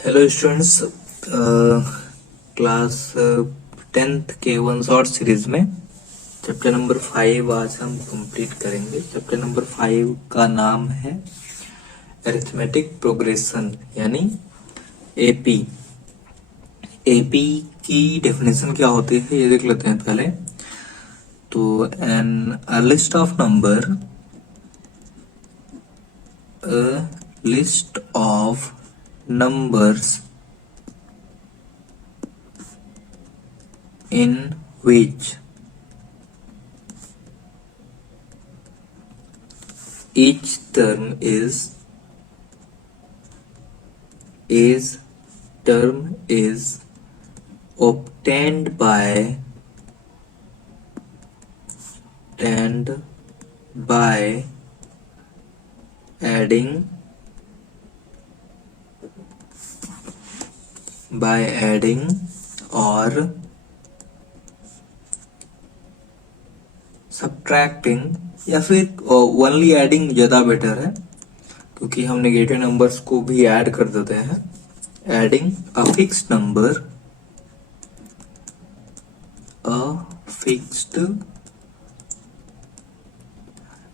Hello students, class 10th के one short series में chapter number 5 आज हम कंप्लीट करेंगे। चैप्टर नंबर 5 का नाम है अरिथमेटिक प्रोग्रेशन यानी एपी। एपी की डेफिनेशन क्या होती है ये देख लेते हैं पहले। तो an list of number, list of numbers in which each term is obtained by adding और सब्ट्रैक्टिंग, या फिर ओनली एडिंग ज्यादा बेटर है क्योंकि हम नेगेटिव नंबर्स को भी ऐड कर देते हैं। Adding a fixed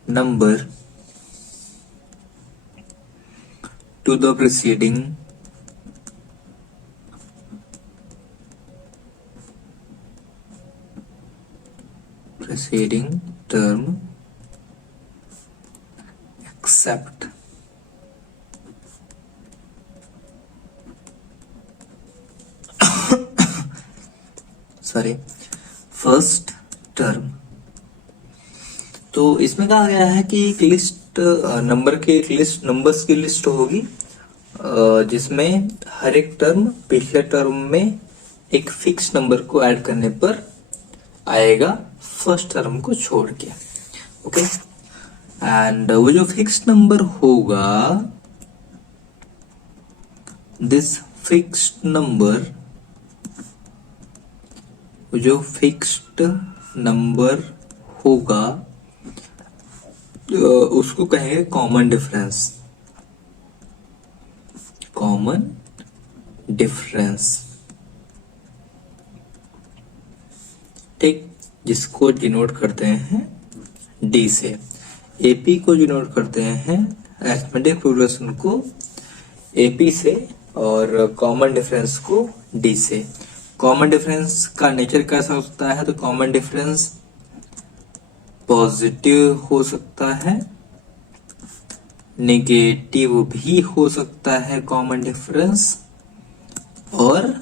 number two the preceding term except first term. तो इसमें कहा गया है कि एक लिस्ट नंबर्स की लिस्ट होगी जिसमें हर एक टर्म पिछले टर्म में एक फिक्स नंबर को ऐड करने पर आएगा फर्स्ट टर्म को छोड़ के। ओके, एंड वो जो फिक्स नंबर होगा, दिस फिक्स्ड नंबर, जो फिक्स्ड नंबर होगा उसको कहेंगे कॉमन डिफरेंस। ठीक, जिसको डिनोट करते हैं डी से। एपी को डिनोट करते हैं अरिथमेटिक प्रोग्रेशन को एपी से और कॉमन डिफरेंस को डी से। कॉमन डिफरेंस का नेचर कैसा होता है? तो कॉमन डिफरेंस पॉजिटिव हो सकता है, नेगेटिव भी हो सकता है कॉमन डिफरेंस, और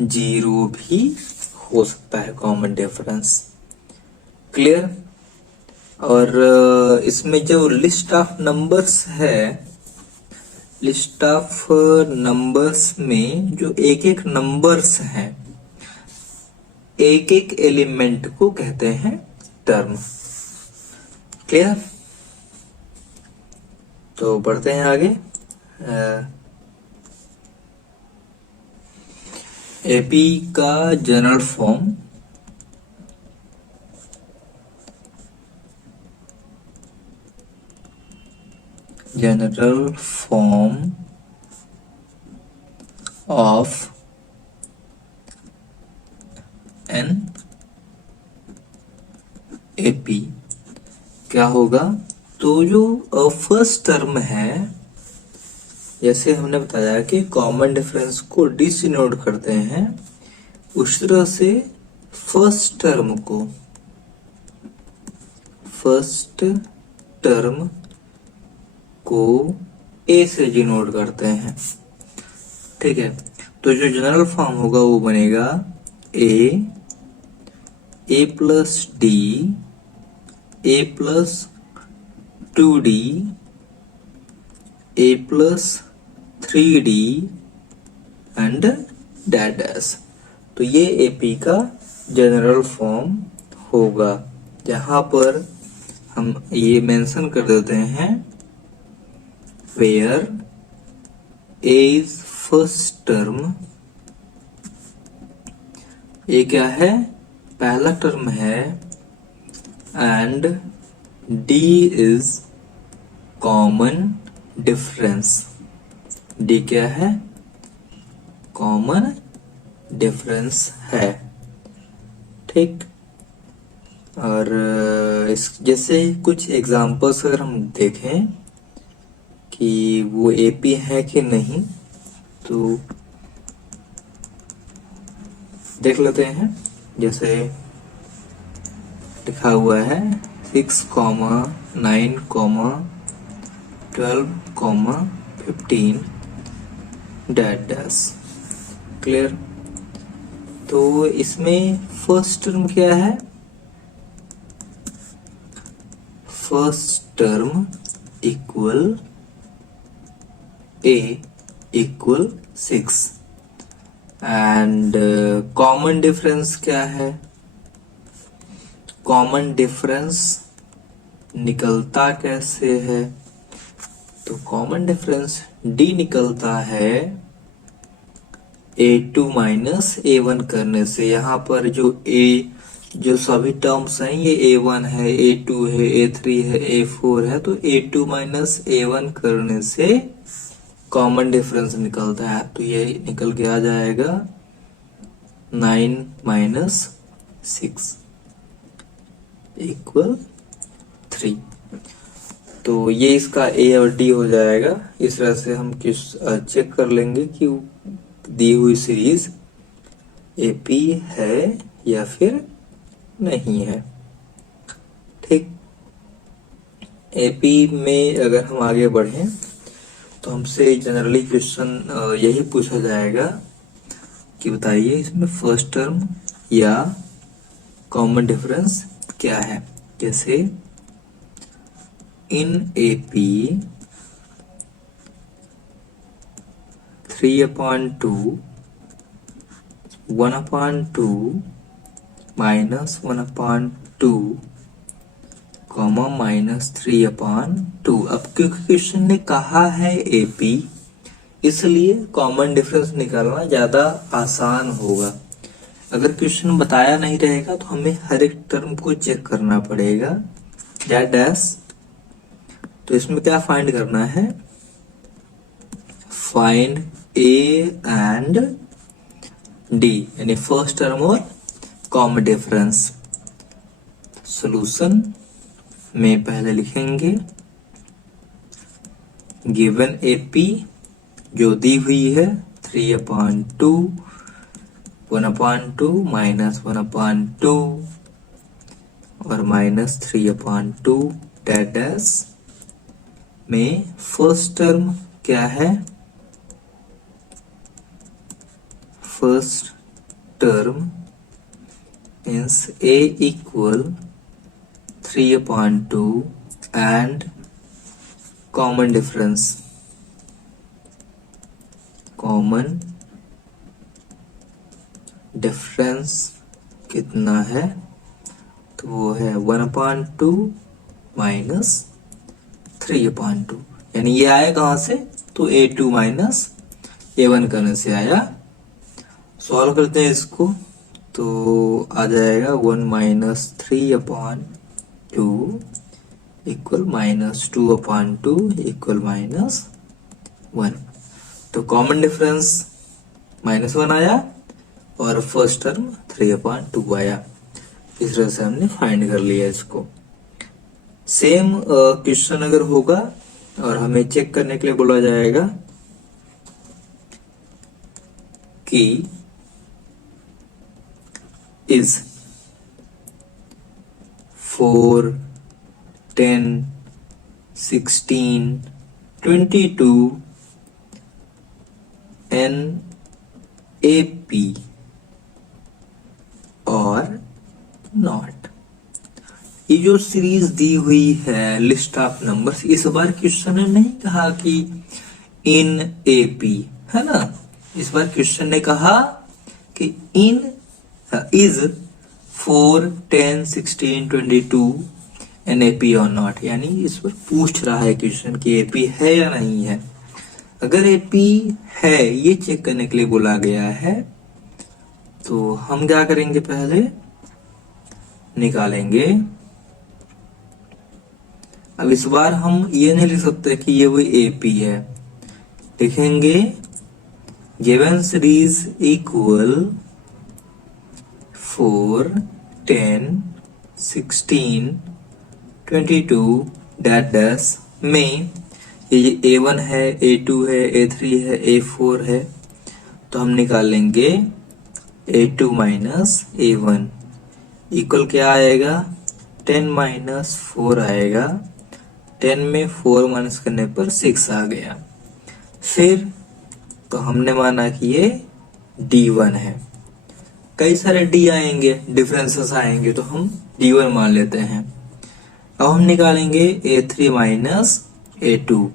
जीरो भी हो सकता है कॉमन डिफरेंस। क्लियर? और इसमें जो लिस्ट ऑफ नंबर्स है, लिस्ट ऑफ नंबर्स में जो एक एक नंबर्स हैं, एक एक एलिमेंट को कहते हैं टर्म। क्लियर? तो बढ़ते हैं आगे। एपी का general form, of an AP क्या होगा? तो जो फर्स्ट टर्म है, जैसे हमने बताया कि कॉमन डिफरेंस को डी से नोट करते हैं, उस तरह से फर्स्ट टर्म को ए से डिनोट करते हैं। ठीक है, तो जो जनरल फॉर्म होगा वो बनेगा a plus d, a plus 2d, a plus 3d and dash. तो ये एपी का जनरल फॉर्म होगा, जहां पर हम ये मेंशन कर देते हैं where A is first term. ये क्या है? पहला टर्म है, and D is common difference. D क्या है? कॉमन डिफरेंस है। ठीक, और इस जैसे कुछ एग्जांपल्स अगर हम देखें कि वो एपी है कि नहीं, तो देख लेते हैं। जैसे लिखा हुआ है 6, 9, 12, 15 डैट डैश। क्लियर? तो इसमें फर्स्ट टर्म क्या है? First term equal a equal 6 and common difference क्या है? कॉमन डिफरेंस निकलता कैसे है? तो कॉमन डिफरेंस d निकलता है a2 माइनस a1 करने से। यहाँ पर जो सभी टर्म्स हैं ये a1 है, a2 है, a3 है, a4 है, तो a2 माइनस a1 करने से कॉमन डिफरेंस निकलता है। तो ये निकल के आ जाएगा 9 माइनस 6 इक्वल 3। तो ये इसका a और d हो जाएगा। इस तरह से हम चेक कर लेंगे कि दी हुई सीरीज एपी है या फिर नहीं है। ठीक, एपी में अगर हम आगे बढ़ें तो हमसे जनरली क्वेश्चन यही पूछा जाएगा कि बताइए इसमें फर्स्ट टर्म या कॉमन डिफरेंस क्या है। जैसे इन एपी 3/2 1/2 माइनस 1/2 माइनस 3/2। अब क्योंकि क्वेश्चन ने कहा है एपी, इसलिए कॉमन डिफरेंस निकालना ज्यादा आसान होगा। अगर क्वेश्चन बताया नहीं रहेगा तो हमें हर एक टर्म को चेक करना पड़ेगा। That dash. तो इसमें क्या फाइंड करना है? फाइंड ए एंड डी, यानी फर्स्ट टर्म और कॉमन डिफरेंस। सॉल्यूशन में पहले लिखेंगे गिवन एपी जो दी हुई है 3/2 1/2 माइनस 1/2 और माइनस 3/2 डैश में फर्स्ट टर्म क्या है? First term means a equal 3/2 and common difference कितना है? तो वो है 1/2 माइनस 3/2, यानी ये आया कहां से? तो a2 माइनस a1 करने से आया। सॉल्व करते हैं इसको, तो आ जाएगा 1 minus 3/2 equal minus 2/2 equal minus 1। तो कॉमन डिफरेंस -1 आया और फर्स्ट टर्म 3/2 आया। इस तरह से हमने फाइंड कर लिया इसको। सेम क्वेश्चन अगर होगा और हमें चेक करने के लिए बोला जाएगा कि is 4, 10, 16, 22 an AP और नॉट। ये जो सीरीज दी हुई है लिस्ट ऑफ नंबर्स, इस बार क्वेश्चन ने नहीं कहा कि इन एपी, है ना। इस बार क्वेश्चन ने कहा कि इन इज 4, 10, 16, 22 एन एपी और नॉट, यानी इस पर पूछ रहा है क्वेश्चन कि एपी है या नहीं है। अगर एपी है ये चेक करने के लिए बोला गया है, तो हम क्या करेंगे? पहले निकालेंगे। अब इस बार हम ये नहीं लिख सकते कि ये वो एपी है, लिखेंगे गिवन सीरीज इक्वल 4, 10, 16, 22 डैश में ये A1 है, A2 है, A3 है, A4 है, तो हम निकालेंगे A2 माइनस A1 इक्वल क्या आएगा, 10 माइनस 4 आएगा। 10 में 4 माइनस करने पर 6 आ गया। फिर तो हमने माना कि ये D1 है। कई सारे D आएंगे, डिफरेंसेस आएंगे, तो हम D1 मान लेते हैं। अब हम निकालेंगे A3 माइनस A2।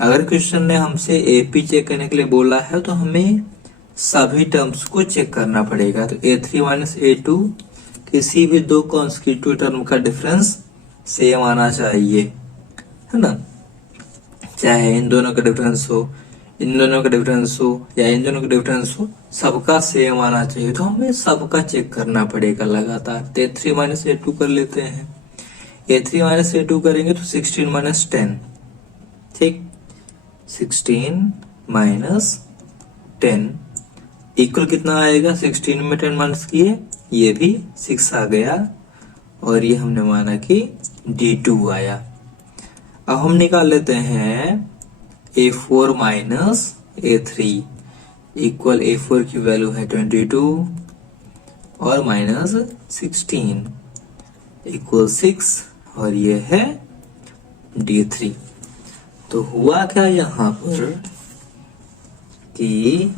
अगर क्वेश्चन ने हमसे AP चेक करने के लिए बोला है तो हमें सभी टर्म्स को चेक करना पड़ेगा। तो A3 माइनस A2 किसी भी दो कॉन्स्टिट्यूटिव टर्म का डिफरेंस सेम आना चाहिए, है ना। चाहे इन दोनों का डिफरेंस हो, इन दोनों का डिफरेंस हो या इन दोनों का डिफरेंस हो, सबका सेम आना चाहिए। तो हमें सबका चेक करना पड़ेगा लगातार। तो A3 माइनस A2 कर लेते हैं। A3 माइनस A2 करेंगे तो 16 माइनस 10, ठीक, 16 माइनस 10 इक्वल कितना आएगा, 16 में 10 माइनस किए, ये भी 6 आ गया, और ये हमने माना कि D2 आया। अब हम निकाल लेते हैं A4 minus A3 equal A4 की वैल्यू है 22 और माइनस 16 इक्वल 6, और ये है D3। तो हुआ क्या यहां पर कि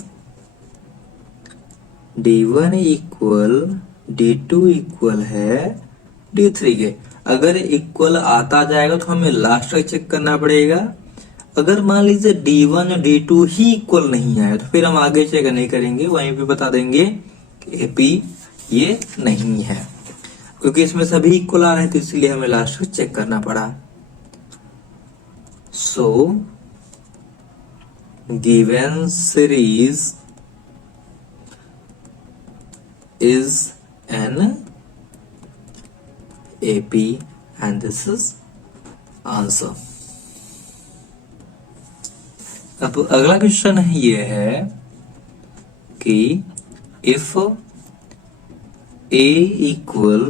D1 इक्वल D2 इक्वल है D3 के। अगर इक्वल आता जाएगा तो हमें लास्ट तक चेक करना पड़ेगा। अगर मान लीजिए D1 और D2 ही इक्वल नहीं आया तो फिर हम आगे चेक नहीं करेंगे, वहीं पे बता देंगे कि AP ये नहीं है, क्योंकि इसमें सभी इक्वल आ रहे हैं, तो इसलिए हमें लास्ट तक चेक करना पड़ा। सो given series is an AP and this is answer। अब अगला क्वेश्चन ये है कि if A equal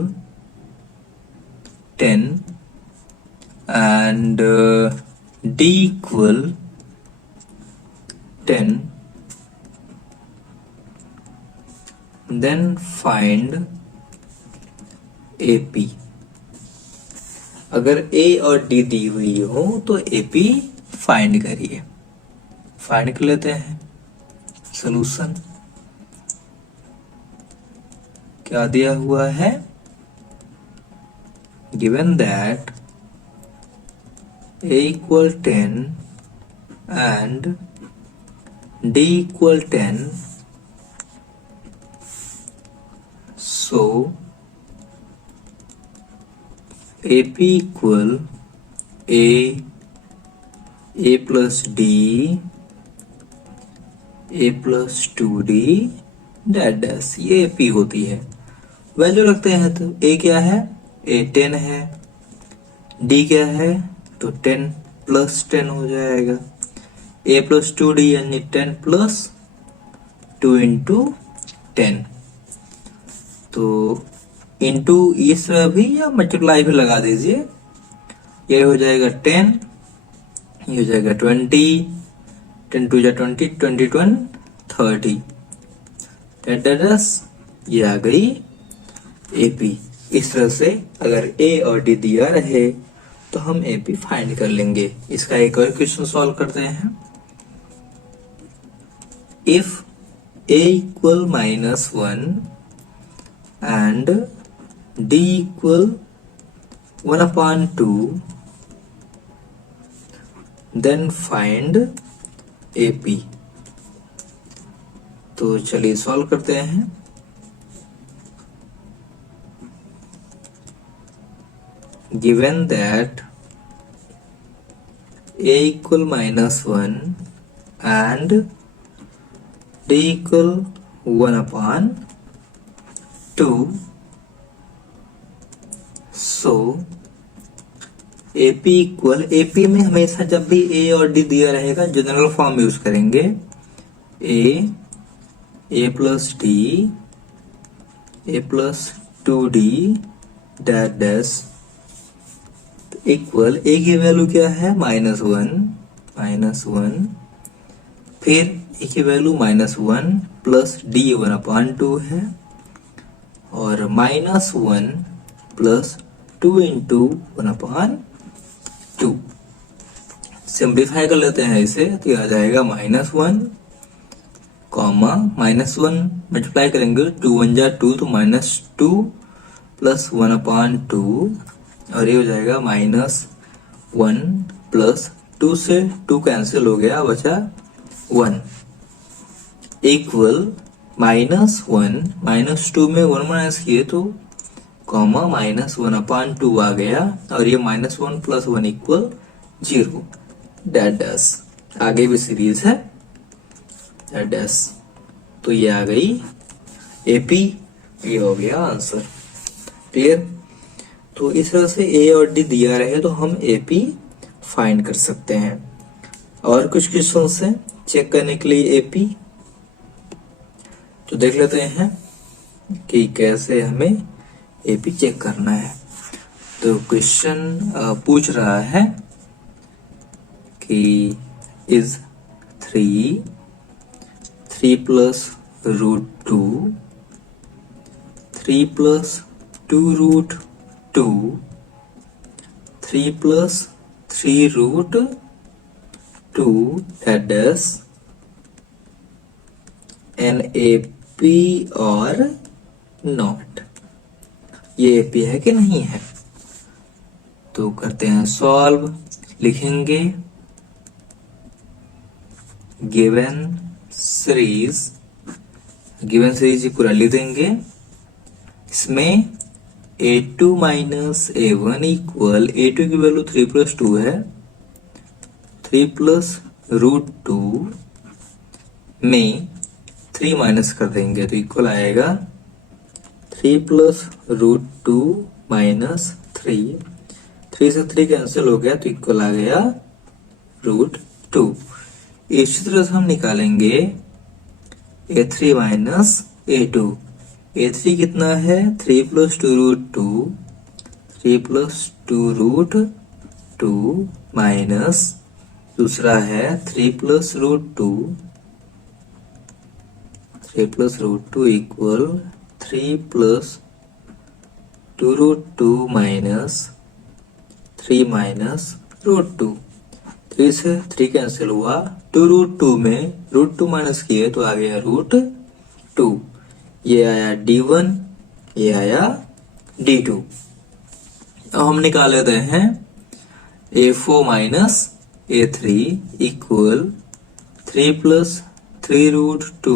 10 and D equal 10, then find AP। अगर A और D दी हुई हो तो AP फाइंड करिए। फाइंड कर लेते हैं। सॉल्यूशन क्या दिया हुआ है, given that A equal 10 and D equal 10, so AP equal A plus D, A plus 2D dash, ये AP होती है। वैल्यू रखते हैं तो A क्या है, A 10 है, D क्या है तो 10 प्लस 10 हो जाएगा, A plus 2D यानी 10 प्लस 2 इंटू 10, तो इंटू इस भी या मल्टीप्लाई भी लगा दीजिए, ये हो जाएगा 10, ये हो जाएगा 20, 10 टू जा 20, 21 30 डैश, ये आ गई AP। इस तरह से अगर A और D दिया रहे तो हम AP फाइंड कर लेंगे। इसका एक और क्वेश्चन सॉल्व करते हैं। If A equal -1 and D equal 1/2, then find AP। तो चलिए सॉल्व करते हैं। Given that A equal -1 and D equal 1/2, so AP equal, AP में हमेशा जब भी A और D दिया रहेगा जनरल फॉर्म यूज करेंगे, a plus d a plus 2d dash dash equal a की वैल्यू क्या है -1 फिर ए की वैल्यू -1 प्लस डी 1/2 है और -1 प्लस 2 इंटू 1/2 सिंप्लीफाई कर लेते हैं इसे तो आ जाएगा -1 कॉमा -1 मल्टीप्लाई करेंगे 2 1 जा 2 तो -2 प्लस 1/2 और ये हो जाएगा -1 प्लस 2 से 2 कैंसिल हो गया बचा 1 इक्वल -2 में 1 माइनस किए तो कॉमा -1/2 आ गया और ये -1 प्लस 1 इक्वल 0 डैश डैश आगे भी सीरीज है डैश डैश तो ये आ गई एपी ये हो गया आंसर क्लियर। तो इस तरह से ए और डी दिया रहे तो हम एपी फाइंड कर सकते हैं। और कुछ क्वेश्चन से चेक करने के लिए एपी तो देख लेते हैं कि कैसे हमें एपी चेक करना है। तो क्वेश्चन पूछ रहा है कि is 3 plus √2 3 plus 2√2 3 plus 3√2 that is an AP और नॉट ये एपी है कि नहीं है। तो करते हैं सॉल्व लिखेंगे गिवन सीरीज पूरा लिख देंगे इसमें a2 minus a1 equal a2 की वैल्यू 3 प्लस 2 है 3 प्लस √2 में 3 माइनस कर देंगे तो इक्वल आएगा 3 प्लस √2 माइनस 3 से 3 कैंसिल हो गया तो इक्वल आ गया √2। इसी तरह से हम निकालेंगे a3 माइनस a2 a3 कितना है 3 प्लस 2√2 3 प्लस 2√2 माइनस दूसरा है 3 plus √2 equal 3 plus 2√2 minus 3 minus √2 3 से 3 कैंसिल हुआ 2√2 में √2 माइनस किए तो आ गया √2 ये आया D1 ये आया D2। अब हम निकाल लेते हैं A4 minus A3 equal 3 plus 3√2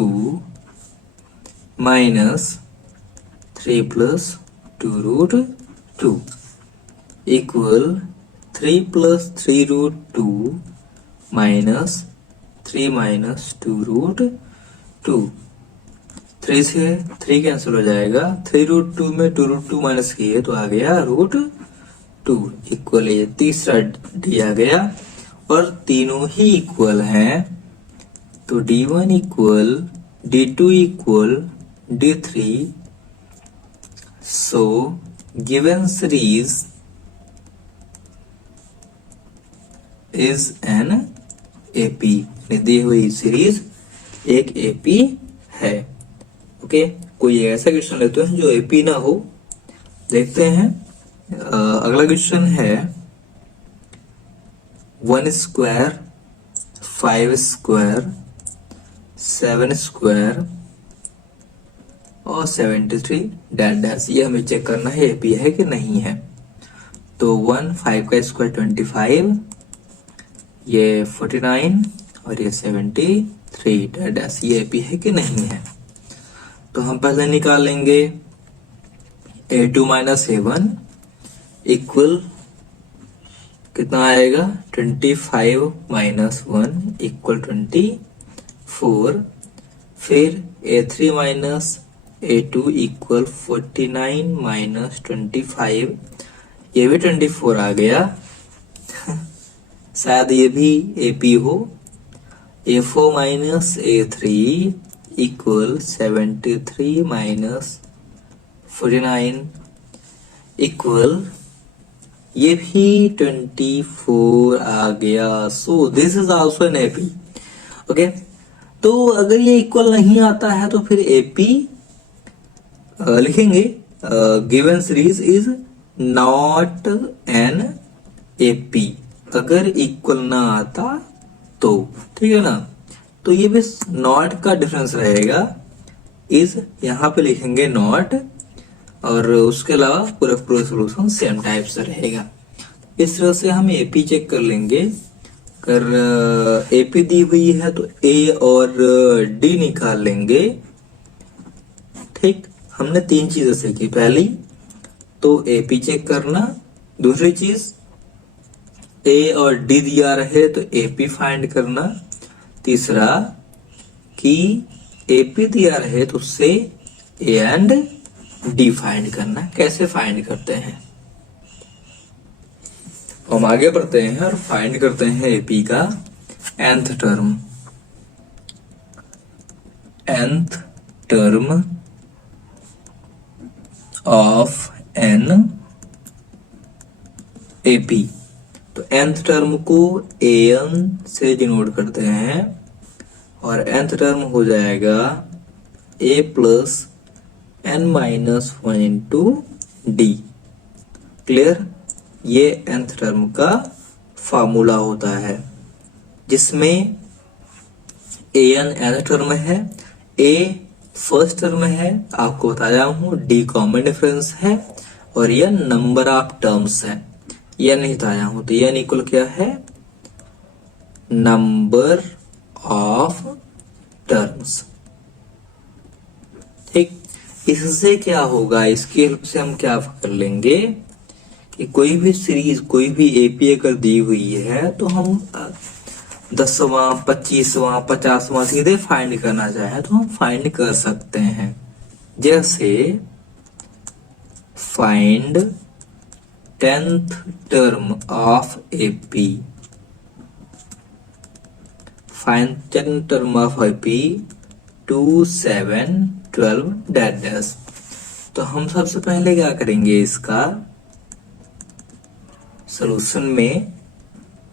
minus 3 plus 2√2 equal 3 plus 3√2 minus 3 minus 2√2 3 से 3 कैंसिल हो जाएगा 3√2 में 2√2 माइनस किए तो आ गया √2 इक्वल ये तीसरा दिया गया और तीनों ही इक्वल हैं तो D1 equal D2 equal D3 so given series is an AP दी हुई सीरीज एक एपी है। ओके कोई ऐसा क्वेश्चन लेते हैं जो एपी ना हो देखते हैं। अगला क्वेश्चन है 1 स्क्वायर 5 स्क्वायर 7 स्क्वायर और 73 डैश डैश ये हमें चेक करना है एपी है कि नहीं है। तो 1 5 का स्क्वायर 25 ये 49 और ये 73 डैश डैश ये एपी है कि नहीं है। तो हम पहले निकाल लेंगे a2 माइनस a1 इक्वल कितना आएगा 25 माइनस 1 इक्वल 24 फिर a3 minus a2 equal 49 minus 25 ये भी 24 आ गया शायद ये भी एपी हो A4 minus A3 equal 73 minus 49 equal ये भी 24 आ गया। So this is also an AP. Okay, तो अगर ये इक्वल नहीं आता है तो फिर एपी लिखेंगे given series is not an AP, अगर इक्वल ना आता तो, ठीक है ना। तो ये भी नॉट का डिफरेंस रहेगा, इज यहाँ पे लिखेंगे नॉट, और उसके अलावा पूरा पूरा सोल्यूशन सेम टाइप से रहेगा। इस तरह से हम एपी चेक कर लेंगे। अगर एपी दी हुई है तो ए और डी निकाल लेंगे। ठीक, हमने 3 चीजें सीखी। पहली तो एपी चेक करना, दूसरी चीज ए और डी दिया रहे तो एपी फाइंड करना, तीसरा कि एपी दिया रहे तो उससे ए एंड डी फाइंड करना। कैसे फाइंड करते हैं, हम आगे बढ़ते हैं और फाइंड करते हैं एपी का nth term. nth term of an AP, तो nth टर्म को an से डिनोट करते हैं और nth टर्म हो जाएगा a plus n minus 1 into D. Clear, ये nth टर्म का फार्मूला होता है जिसमें an nth टर्म है, a फर्स्ट टर्म है, आपको बताया हूं, डी कॉमन डिफरेंस है और यह नंबर ऑफ टर्म्स है। यह नहीं बताया हूं, तो यह इक्वल क्या है, नंबर ऑफ टर्म्स। ठीक, इससे क्या होगा, इसकी हेल्प से हम क्या कर लेंगे कि कोई भी सीरीज, कोई भी एपी अगर दी हुई है तो हम 10वां 25वां 50वां सीधे फाइंड करना चाहे तो हम फाइंड कर सकते हैं। जैसे find 10th term of AP, find 10th term of AP 2 7 12 dash. तो हम सबसे पहले क्या करेंगे, इसका सॉल्यूशन में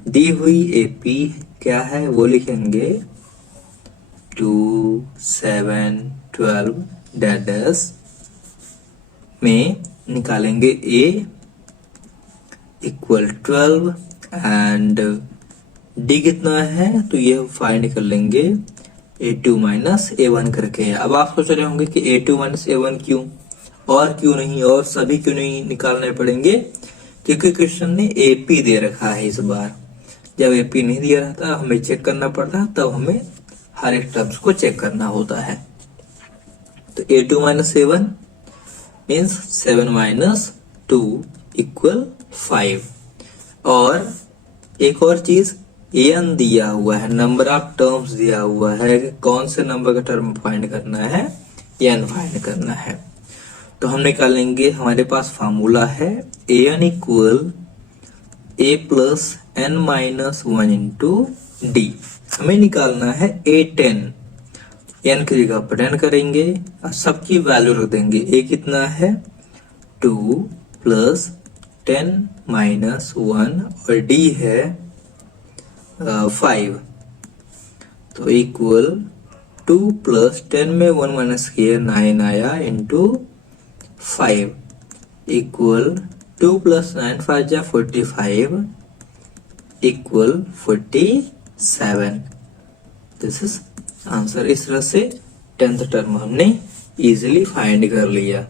दी हुई एपी क्या है वो लिखेंगे 2 7 12 डैश में निकालेंगे a इक्वल 12 एंड d कितना है, तो ये फाइंड कर लेंगे a2 माइनस a1 करके। अब आप सोच रहे होंगे कि a2 माइनस a1 क्यों, और क्यों नहीं, और सभी क्यों नहीं निकालने पड़ेंगे, क्योंकि क्वेश्चन ने एपी दे रखा है। इस बार जब एपी नहीं दिया रहता हमें चेक करना पड़ता है, तब हमें हर एक टर्म्स को चेक करना होता है। तो a2 minus a1 means 7 minus 2 equal 5। और एक और चीज an दिया हुआ है, नंबर ऑफ टर्म्स दिया हुआ है कि कौन से नंबर का टर्म फाइंड करना है, n फाइंड करना है। तो हम निकालेंगे, हमारे पास फार्मूला है an equal a plus n minus 1 into D. हमें निकालना है a10, n की जगह पर 10 करेंगे और सबकी वैल्यू रख देंगे। a कितना है 2 प्लस 10 माइनस 1 और d है 5, तो इक्वल 2 प्लस 10 में 1 माइनस किया 9 आया इंटू 5 इक्वल 2 प्लस 9 5 जा 45 इक्वल 47। This is answer. इस तरह से 10th टर्म हमने इजीली फाइंड कर लिया।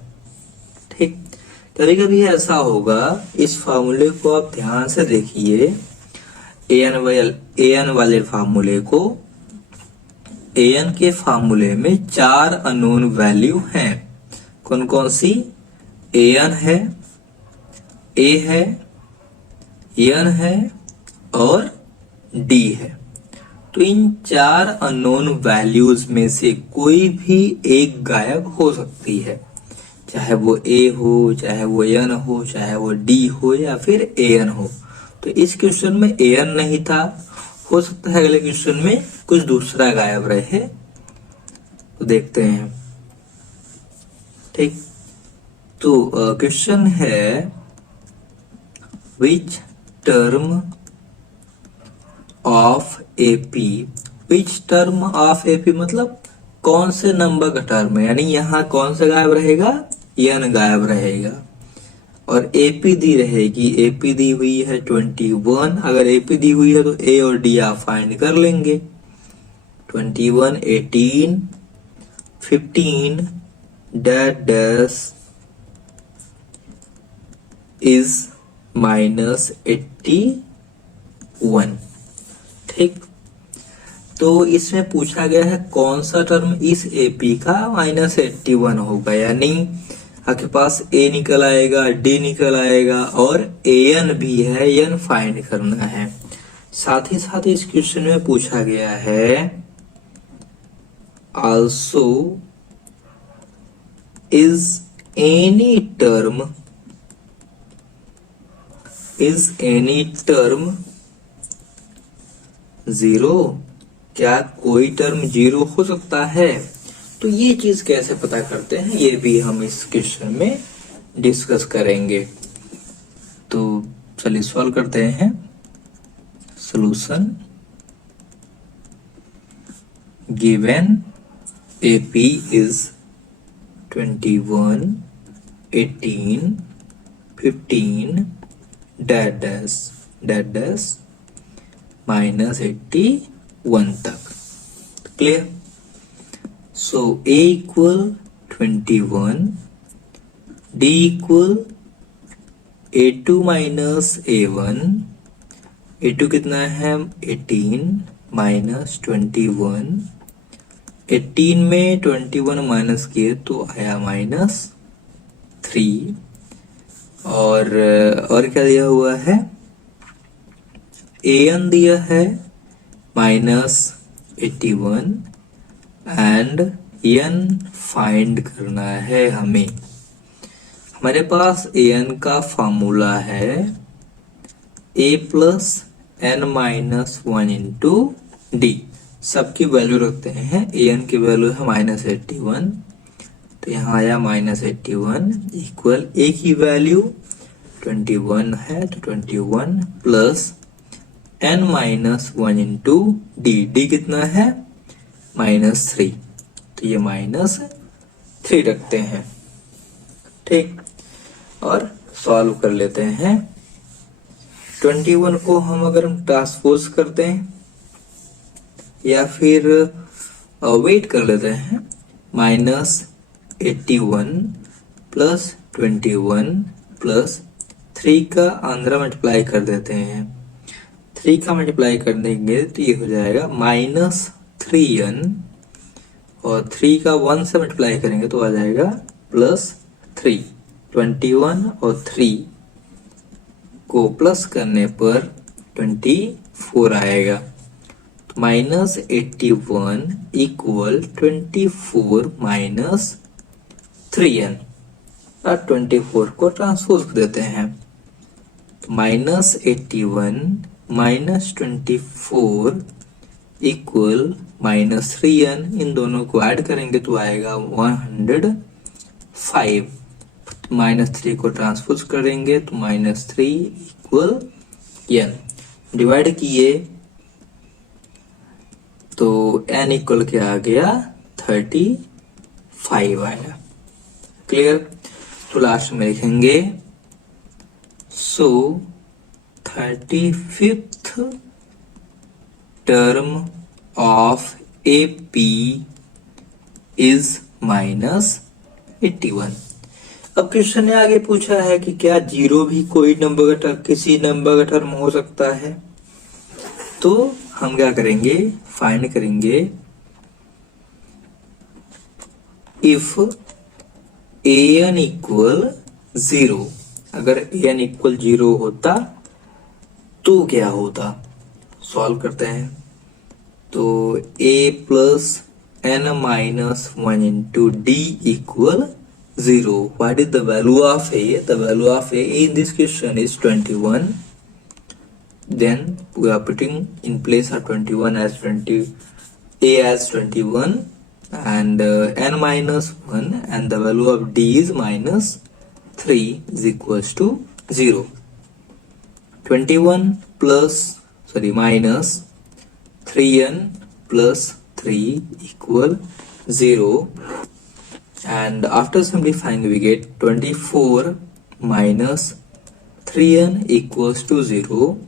ठीक, कभी कभी ऐसा होगा, इस फार्मूले को आप ध्यान से देखिए, an वाले फार्मूले को, an के फार्मूले में 4 अननोन वैल्यू हैं। कौन कौन सी, an है, a है, n है और d है। तो इन 4 अननोन वैल्यूज में से कोई भी एक गायब हो सकती है, चाहे वो a हो, चाहे वो n हो, चाहे वो d हो या फिर an हो। तो इस क्वेश्चन में an नहीं था, हो सकता है अगले क्वेश्चन में कुछ दूसरा गायब रहे, तो देखते हैं। ठीक, तो क्वेश्चन है which term of AP, which term of AP मतलब कौन से नंबर का टर्म है, यानी यहाँ कौन सा गायब रहेगा, n गायब रहेगा। और एपी दी रहेगी, एपी दी हुई है 21, अगर एपी दी हुई है तो ए और डी आप फाइंड कर लेंगे। 21, 18, 15 डैश इज -81। ठीक, तो इसमें पूछा गया है कौन सा टर्म इस एपी का -81 होगा, यानी आपके पास ए निकल आएगा, डी निकल आएगा और एन भी है, एन फाइंड करना है। साथ ही साथ इस क्वेश्चन में पूछा गया है also is any term zero, क्या कोई टर्म जीरो हो सकता है। तो ये चीज कैसे पता करते हैं, ये भी हम इस क्वेश्चन में डिस्कस करेंगे। तो चलिए सॉल्व करते हैं। Solution, given AP is 21, 18, 15 dash -81 तक। Clear. So a equal 21, d equal a2 minus a1, a2 कितना है 18 माइनस 21, 18 में 21 माइनस किए तो आया -3, और क्या दिया हुआ है, an दिया है -81 एंड n फाइंड करना है हमें। हमारे पास an का फॉर्मूला है a plus n minus 1 into D. सबकी वैल्यू रखते हैं, an की वैल्यू है -81, तो यहाँ आया -81 इक्वल a की वैल्यू 21 है, तो 21 plus n minus 1 into D, D कितना है -3, तो ये -3 रखते हैं। ठीक, और सॉल्व कर लेते हैं। 21 को हम अगर हम ट्रांसपोज करते हैं या फिर वेट कर लेते हैं, -81 प्लस 21 प्लस 3 का अंदर मल्टीप्लाई कर देते हैं, 3 का मल्टीप्लाई कर देंगे तो ये हो जाएगा -3n, और 3 का 1 से मल्टीप्लाई करेंगे तो आ जाएगा +3। 21 और 3 को प्लस करने पर 24 आएगा, तो -81 इक्वल 24 माइनस 3n, और 24 को ट्रांसपोज कर देते हैं, तो -81 माइनस 24 इक्वल -3n, इन दोनों को ऐड करेंगे तो आएगा 105, -3 को ट्रांसपोज करेंगे तो -3 इक्वल n, डिवाइड किए तो n इक्वल क्या आ गया 35 आया। क्लियर। तो लास्ट में लिखेंगे सो 35th term of AP is -81। अब क्वेश्चन ने आगे पूछा है कि क्या जीरो भी कोई नंबर का टर्म, किसी नंबर का टर्म हो सकता है। तो हम क्या करेंगे, फाइंड करेंगे इफ an इक्वल 0, अगर an इक्वल 0 होता तो क्या होता। सॉल्व करते हैं, तो a plus n minus 1 into D equal 0. What is the value of a? The value of a in this question is 21. then we are putting in place of 21 as 20, a as 21 and n minus 1, and the value of d is minus 3 is equals to 0. 21 minus 3n plus 3 equal 0, and after simplifying we get 24 minus 3n equals to 0,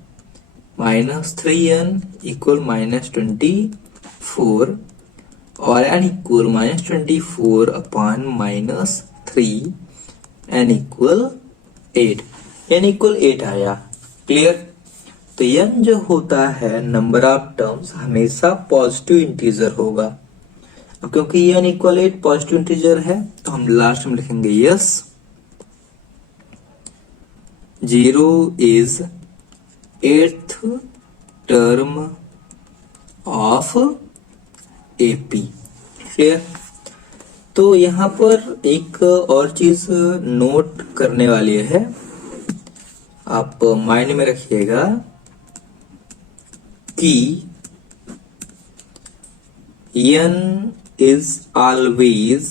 minus 3n equal minus 24, or n equal minus 24 upon minus 3, n equal 8, n equal 8 आया. Clear. तो n जो होता है number of terms हमेशा positive integer होगा. अब क्योंकि n equal 8 positive integer है तो हम लास्ट में लिखेंगे yes 0 is 8th term of AP. Clear. तो यहाँ पर एक और चीज नोट करने वाली है, आप माइंड में रखिएगा कि n is always,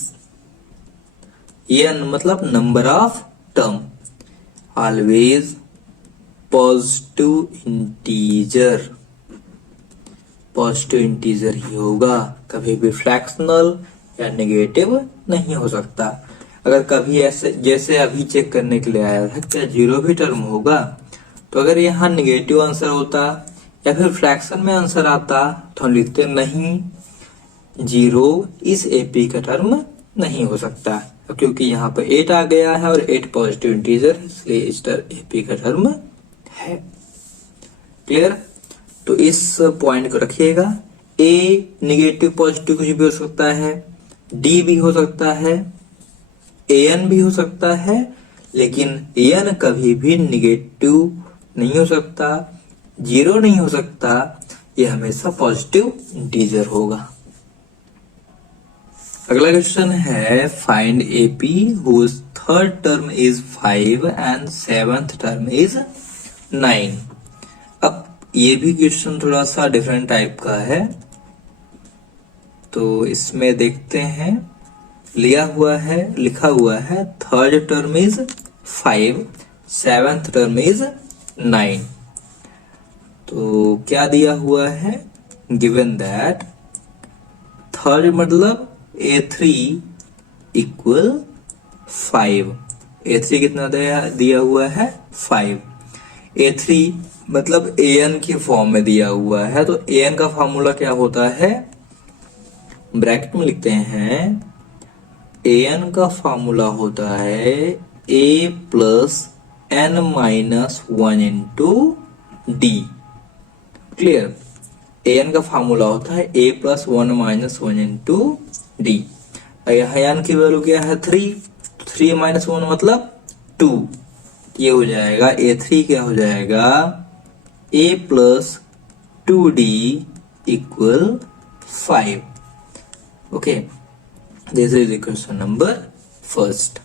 n मतलब number of term, always positive integer, positive integer ही होगा, कभी भी फ्रैक्शनल या नेगेटिव नहीं हो सकता. अगर कभी ऐसे जैसे अभी चेक करने के लिए आया था क्या जीरो भी टर्म होगा, तो अगर यहाँ नेगेटिव आंसर होता या फिर फ्रैक्शन में आंसर आता तो हम लिखते नहीं जीरो इस एपी का टर्म नहीं हो सकता, क्योंकि यहाँ पर 8 आ गया है और 8 पॉजिटिव इंटीजर, इसलिए इस एपी का टर्म है. क्लियर. तो इस पॉइंट को रखिएगा. ए निगेटिव पॉजिटिव कुछ भी हो सकता है, डी भी हो सकता है, एन भी हो सकता है, लेकिन एन कभी भी निगेटिव नहीं हो सकता, जीरो नहीं हो सकता, ये हमेशा पॉजिटिव इंटीजर होगा. अगला क्वेश्चन है find AP whose third term is 5 and seventh term is 9. अब ये भी क्वेश्चन थोड़ा सा डिफरेंट टाइप का है, तो इसमें देखते हैं. लिखा हुआ है third term is 5, seventh term is 9. तो क्या दिया हुआ है, गिवन दैट थर्ड मतलब a3 इक्वल 5. a3 कितना दिया हुआ है 5. a3 मतलब an की फॉर्म में दिया हुआ है, तो an का फॉर्मूला क्या होता है, ब्रैकेट में लिखते हैं an का फॉर्मूला होता है a plus n minus 1 into D. Clear. an का फॉर्मूला होता है a plus 1 minus 1 into D. यहाँ n की वैल्यू क्या है 3, 3 माइनस 1 मतलब 2. ये हो जाएगा a3 क्या हो जाएगा a plus 2d equal 5. Okay, this is equation number first.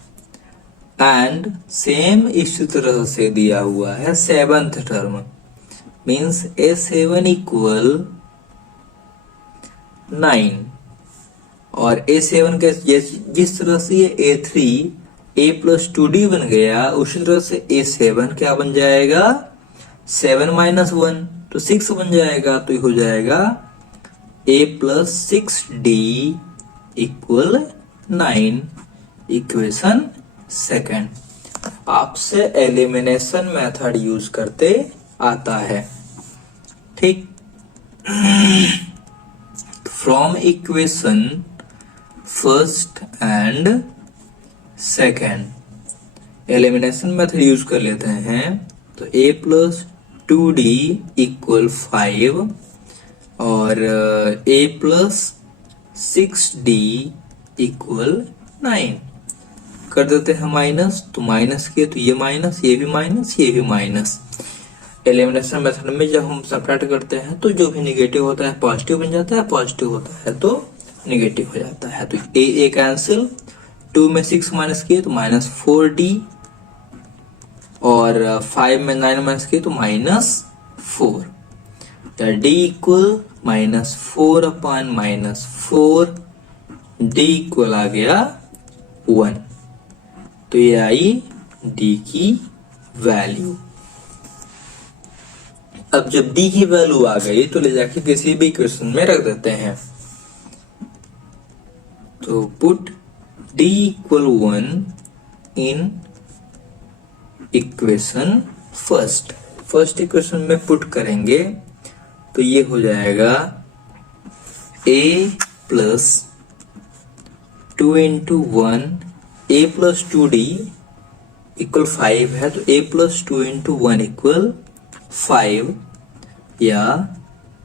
And same इसी तरह से दिया हुआ है seventh term, means a7 equal 9, और a7 के जिस तरह से ये a3 a प्लस 2d बन गया, उसी तरह से a7 क्या बन जाएगा 7 माइनस 1 तो 6 बन जाएगा. तो ये हो जाएगा a plus 6d equal 9. Equation second. आपसे एलिमिनेशन मेथड यूज करते आता है. ठीक. From equation first and second elimination method use कर लेते हैं. तो a प्लस 2d इक्वल 5 और a प्लस 6d इक्वल 9 कर देते हैं माइनस. तो माइनस किए तो ये माइनस, ये भी माइनस, ये भी माइनस. एलिमिनेशन मेथड में जब हम सब्ट्रैक्ट करते हैं तो जो भी नेगेटिव होता है पॉजिटिव बन जाता है, पॉजिटिव होता है तो नेगेटिव हो जाता है. तो a कैंसिल, 2 में 6 माइनस किए तो माइनस 4d, और 5 में 9 माइनस किए तो माइनस 4 या d इक्वल -4/-4, d इक्वल आ गया 1। तो ये आई d की वैल्यू। अब जब d की वैल्यू आ गई तो ले जाके किसी भी इक्वेशन में रख देते हैं। तो put d equal 1 in equation first equation में पुट करेंगे तो ये हो जाएगा a plus 2 into 1 a plus 2d equal 5 है, तो a प्लस 2 इंटू 1 इक्वल 5, या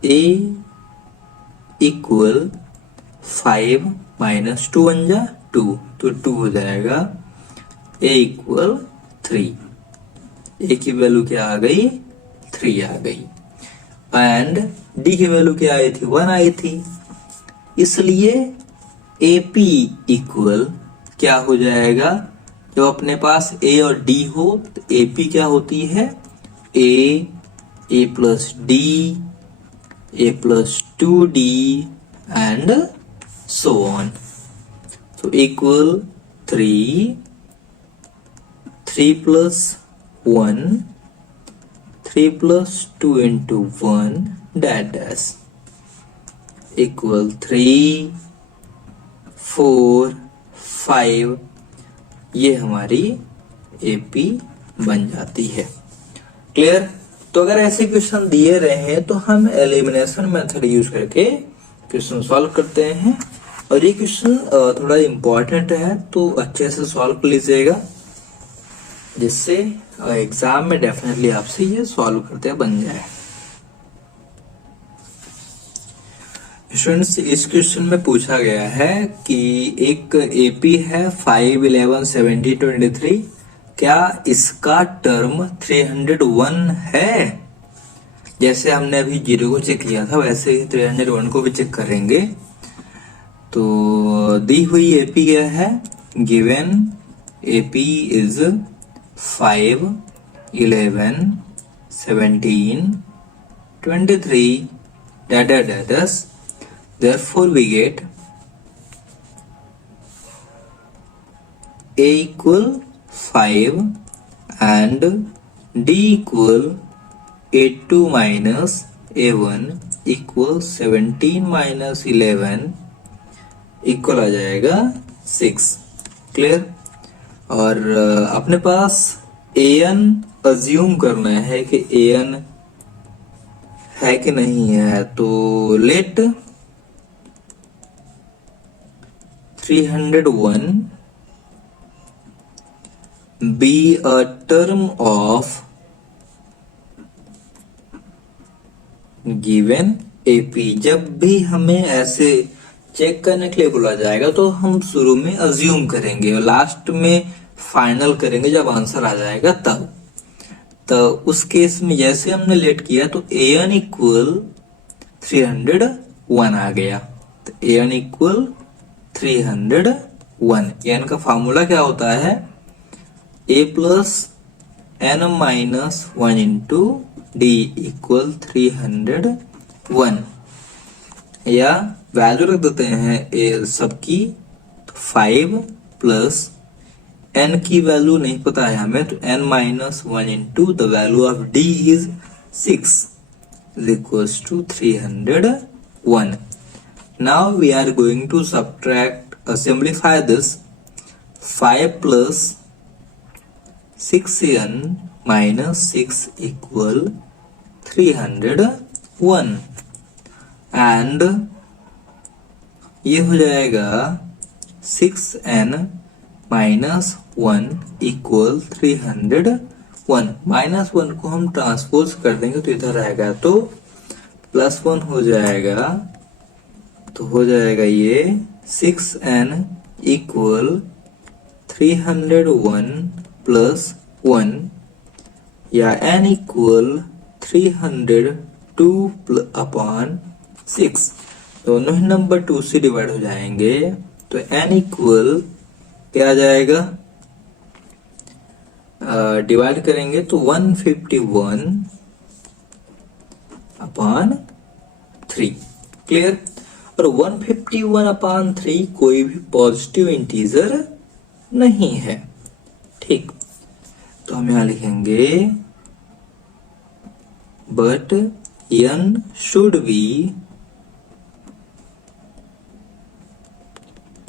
a इक्वल 5 माइनस 2 1 जा 2, तो 2 हो जाएगा। a इक्वल 3, a की वैल्यू क्या आ गई? 3 आ गई। एंड d की वैल्यू क्या आई थी? 1 आई थी। इसलिए AP इक्वल क्या हो जाएगा? जब अपने पास a और d हो तो AP क्या होती है? a plus d, a plus 2d and so on. तो equal 3 plus 1, 3 plus 2 into 1 dash equal 3, 4, 5। ये हमारी AP बन जाती है। क्लियर? तो अगर ऐसे क्वेश्चन दिए रहे हैं तो हम एलिमिनेशन मेथड यूज करके क्वेश्चन सॉल्व करते हैं। और ये क्वेश्चन थोड़ा इम्पोर्टेंट है तो अच्छे से सॉल्व कर लीजिएगा, जिससे एग्जाम में डेफिनेटली आपसे ये सॉल्व करते बन जाए। स्टूडेंट्स, इस क्वेश्चन में पूछा गया है कि एक AP है 5, 11, 70, 23, क्या इसका टर्म 301 है? जैसे हमने अभी 0 को चेक किया था वैसे ही 301 को भी चेक करेंगे। तो दी हुई AP क्या है? Given AP is 5, 11, 17, 23 dash. Therefore we get A equal 5 and D equal A2 minus A1 equal 17 minus 11 equal आ जाएगा 6। क्लियर? और अपने पास an अज्यूम करना है कि an है कि नहीं है। तो late 301 be a term of given AP। जब भी हमें ऐसे चेक करने के लिए बोला जाएगा तो हम शुरू में अज्यूम करेंगे और लास्ट में फाइनल करेंगे जब आंसर आ जाएगा तब। तो उस केस में जैसे हमने लेट किया तो an इक्वल 301 आ गया। तो an इक्वल 301। n का फार्मूला क्या होता है? a plus n minus 1 into d equal 301, या वैल्यू रख देते हैं a सबकी। 5 प्लस n की वैल्यू नहीं पता है हमें, तो n minus 1 into the value of d is 6 equals to 301। Now we are going to subtract, simplify this। 5 plus 6n minus 6 equal 301 and ये हो जाएगा 6n minus 1 equal 301। माइनस 1 को हम ट्रांसपोज कर देंगे तो इधर आएगा तो प्लस 1 हो जाएगा। तो हो जाएगा ये 6n इक्वल 301 प्लस 1, या n इक्वल 302 अपॉन 6। दोनों ही नंबर 2 से डिवाइड हो जाएंगे तो n इक्वल क्या आ जाएगा? डिवाइड करेंगे तो 151 अपॉन 3। क्लियर। और 151 अपॉन 3 कोई भी पॉजिटिव इंटीजर नहीं है। ठीक, तो हम यहां लिखेंगे but n should be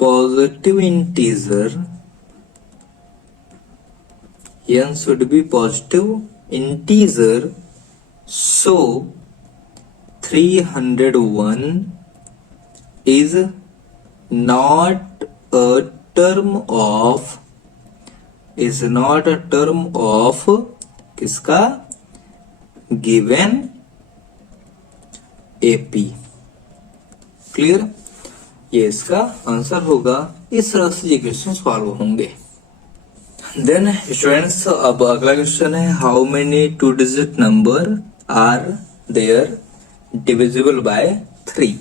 positive integer, n should be positive integer, so 301 is not a term of किसका, given AP। क्लियर, ये इसका आंसर होगा। इस तरह से ये क्वेश्चन सॉल्व होंगे। देन स्टूडेंट्स, अब अगला क्वेश्चन है how many 2 digit number are there divisible by 3।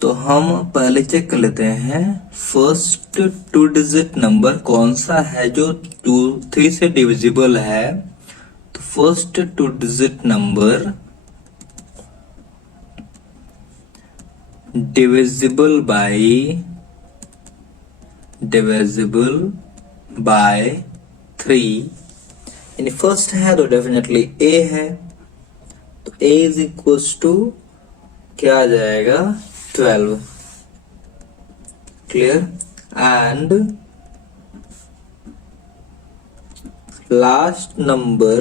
तो हम पहले चेक कर लेते हैं फर्स्ट 2 डिजिट नंबर कौन सा है जो 3 से डिविजिबल है। तो first 2 digit number divisible by 3, यानी फर्स्ट है तो डेफिनेटली a है, तो a इज इक्वल टू क्या आ जाएगा 12। क्लियर। एंड लास्ट नंबर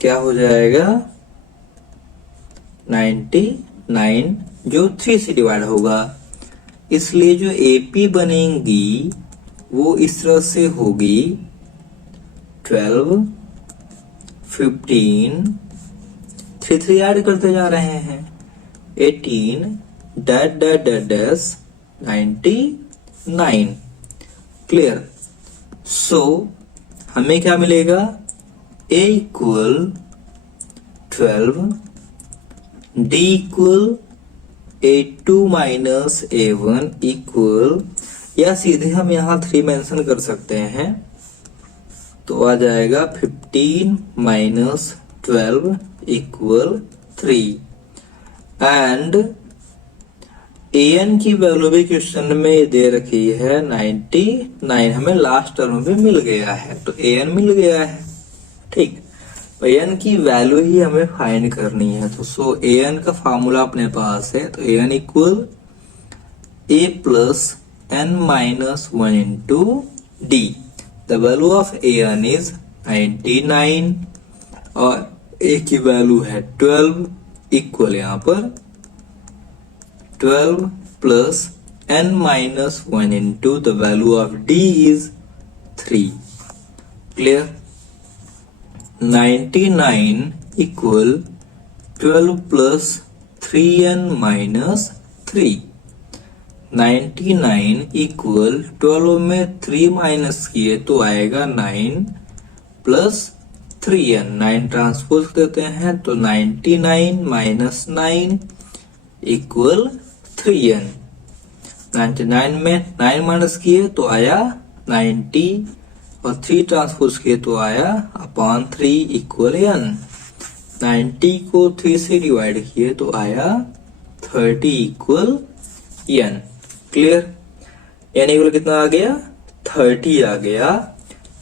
क्या हो जाएगा 99 जो 3 से डिवाइड होगा। इसलिए जो AP बनेगी वो इस तरह से होगी 12, 15, 3 ऐड करते जा रहे हैं 18 डैश 99। क्लियर। सो हमें क्या मिलेगा, A equal 12, D equal A2 minus A1 equal, या सीधे हम यहाँ 3 मेंशन कर सकते हैं तो आ जाएगा 15 माइनस 12 इक्वल 3। एंड an की वैल्यू भी क्वेश्चन में दे रखी है 99, हमें लास्ट टर्म में मिल गया है, तो an मिल गया है। ठीक, तो an की वैल्यू ही हमें फाइंड करनी है। तो सो an का फार्मूला अपने पास है, तो an equal a plus n minus 1 into D. The value of an is 99 और a की वैल्यू है 12 इक्वल यहाँ पर 12 plus n minus 1 into the value of d is 3। Clear. 99 equal 12 plus 3n minus 3। 99 equal 12 में 3 minus किए तो आएगा 9 plus 3n। 9 transpose देते हैं तो 99 माइनस 9 इक्वल 3n। 99 में 9 माइनस किए तो आया 90 और 3 ट्रांसपोज किए तो आया अपॉन 3 इक्वल n। 90 को 3 से डिवाइड किए तो आया 30 equal n। Clear. n equal कितना आ गया 30 आ गया।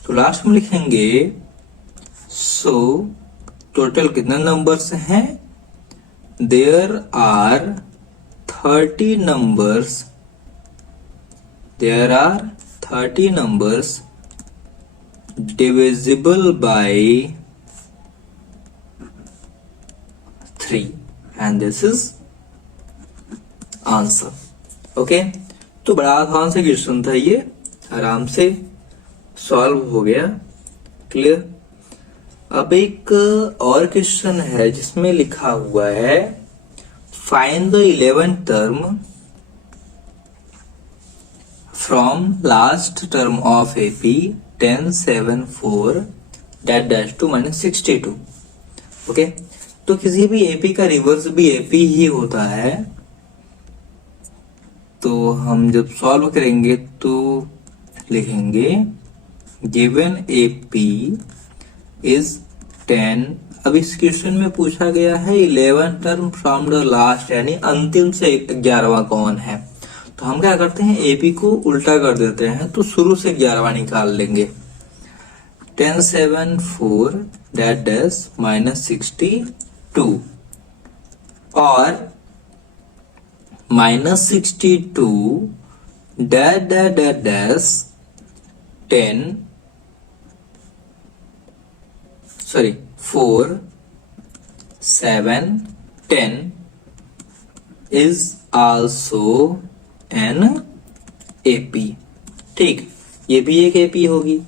तो लास्ट में लिखेंगे सो टोटल कितने नंबर्स हैं, there are 30 numbers, there are 30 numbers divisible by 3 and this is answer। Okay, तो बड़ा आसान से क्वेश्चन था ये, आराम से सॉल्व हो गया। क्लियर। अब एक और क्वेश्चन है जिसमें लिखा हुआ है find the 11th term from last term of AP 10, 7, 4 dash 2 minus 62। Okay, तो किसी भी AP का रिवर्स भी AP ही होता है। तो हम जब सॉल्व करेंगे तो लिखेंगे गिवन AP is 10, अब इस क्वेश्चन में पूछा गया है 11 टर्म फ्रॉम द लास्ट, यानी अंतिम से 11वां कौन है। तो हम क्या करते हैं, एपी को उल्टा कर देते हैं, तो शुरू से 11वां निकाल लेंगे। 10 7 4 दैट डैश -62 और -62 dash dash dash dash 10 sorry 4 7 10 is also an AP। ठीक, ये भी एक एपी होगी।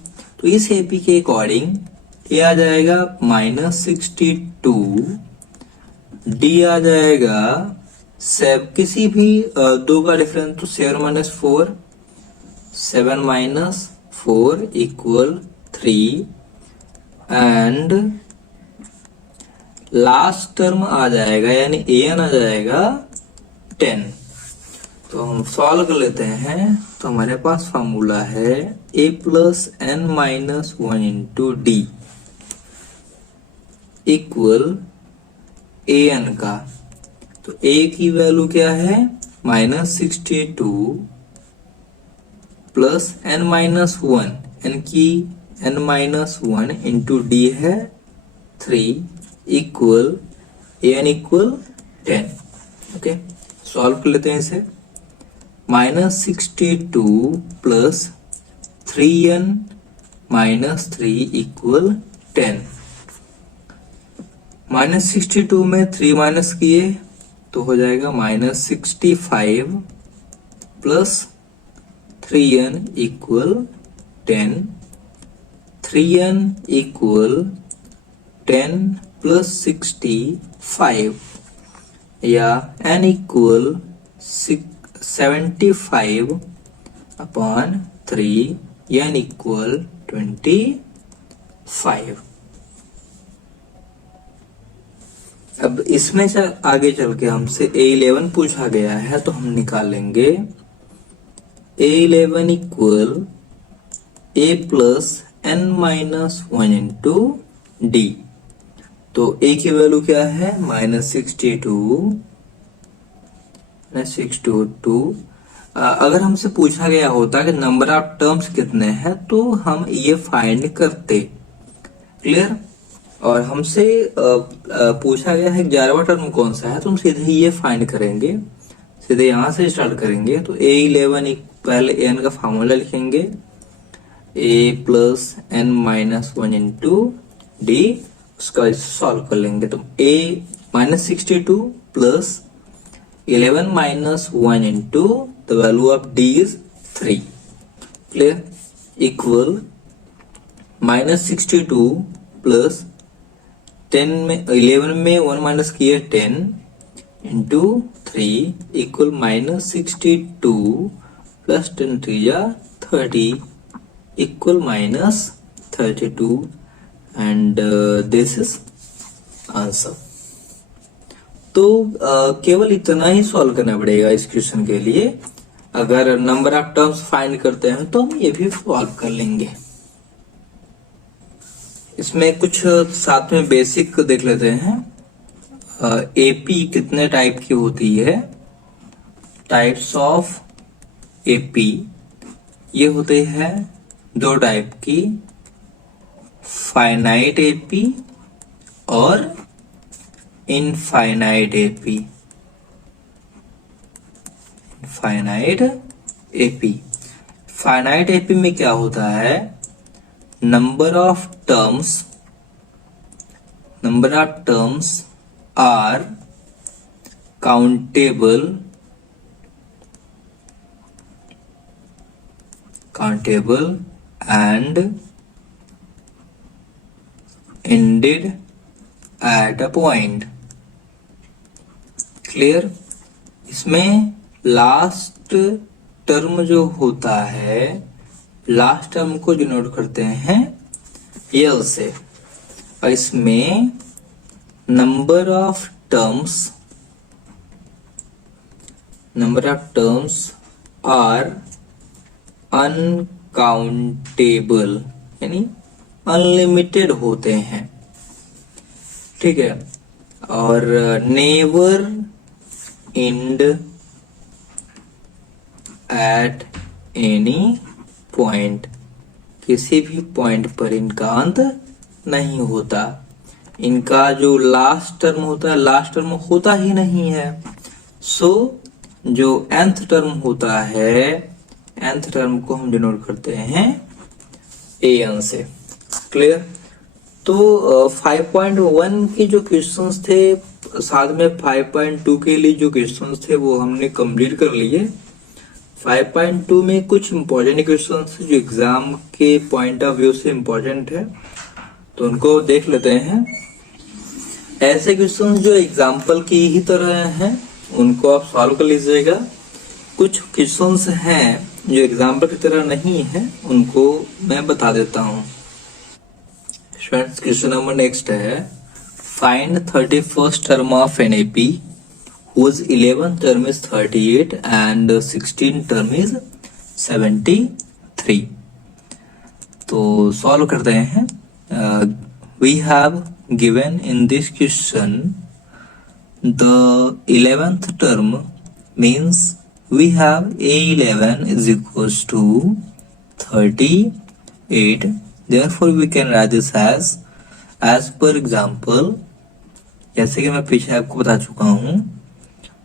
तो इस एपी के अकॉर्डिंग ये आ जाएगा -62, डी आ जाएगा किसी भी दो का डिफरेंस, तो 7 - 4 7 - 4 = 3 एंड लास्ट टर्म आ जाएगा यानी an आ जाएगा 10। तो हम सॉल्व कर लेते हैं। तो हमारे पास फॉर्मूला है a + n - 1 × d = an का। तो a की वैल्यू क्या है, -62 + n - 1, n की n - 1 × d है 3 = an = 10। ओके, सॉल्व कर लेते हैं इसे। -62 + 3n - 3 = 10। -62 में 3 माइनस किए तो हो जाएगा -65 + 3n = 10। 3n = 10 + 65 या n = 75/3 n = 25। अब इसमें से आगे चल के हमसे A11 पूछा गया है, तो हम निकालेंगे A11 = a + n - 1 × d। तो a की वैल्यू क्या है, -62। अगर हमसे पूछा गया होता कि नंबर ऑफ टर्म्स कितने हैं, तो हम ये फाइंड करते। क्लियर। और हमसे पूछा गया है 11वां टर्म कौन सा है, तो हम सीधे ये फाइंड करेंगे, सीधे यहां से स्टार्ट करेंगे। तो A11 पहले n का फार्मूला लिखेंगे, a + n - 1 × d, उसका सॉल्व कर लेंगे। तो a -62 + 11 - 1 × the value of d is 3। Clear, equal -62 + 10 में 11 में 1 माइनस किए 10 × 3 = -62 + 10 × 3 = 30 = -32 एंड दिस इज आंसर। तो केवल इतना ही सॉल्व करना पड़ेगा इस क्वेश्चन के लिए। अगर नंबर ऑफ टर्म्स फाइंड करते हैं तो हम ये भी सॉल्व कर लेंगे। इसमें कुछ साथ में बेसिक देख लेते हैं। एपी कितने टाइप की होती है, टाइप्स ऑफ एपी ये होते हैं 2 टाइप की, फाइनाइट एपी और infinite AP. Finite AP, finite AP में क्या होता है, number of terms are countable and ended at a point। Clear. इसमें लास्ट टर्म जो होता है, लास्ट टर्म को डिनोट करते हैं एल से, और इसमें number of terms are uncountable यानी अनलिमिटेड होते हैं। ठीक है। और never end at any point, किसी भी पॉइंट पर इनका अंत नहीं होता। इनका जो लास्ट टर्म होता है, लास्ट टर्म होता ही नहीं है। सो जो nth टर्म होता है, nth टर्म को हम डिनोट करते हैं an से। क्लियर। तो 5.1 के जो क्वेश्चंस थे, साथ में 5.2 के लिए जो क्वेश्चंस थे वो हमने कंप्लीट कर लिए। 5.2 में कुछ इंपॉर्टेंट क्वेश्चंस जो एग्जाम के पॉइंट ऑफ व्यू से इंपॉर्टेंट है, तो उनको देख लेते हैं। ऐसे क्वेश्चंस जो एग्जाम्पल की ही तरह हैं उनको आप सॉल्व कर लीजिएगा। कुछ क्वेश्चंस हैं जो एग्जाम्पल की तरह नहीं है, उनको मैं बता देता हूँ। स्टूडेंट्स, क्वेश्चन नंबर नेक्स्ट है, find 31st term of NAP whose 11th term is 38 and 16th term is 73। तो सॉल्व करते हैं। We have given in this question the 11th term, means we have A11 is equals to 38, therefore we can write this as per example। जैसे कि मैं पीछे आपको बता चुका हूं,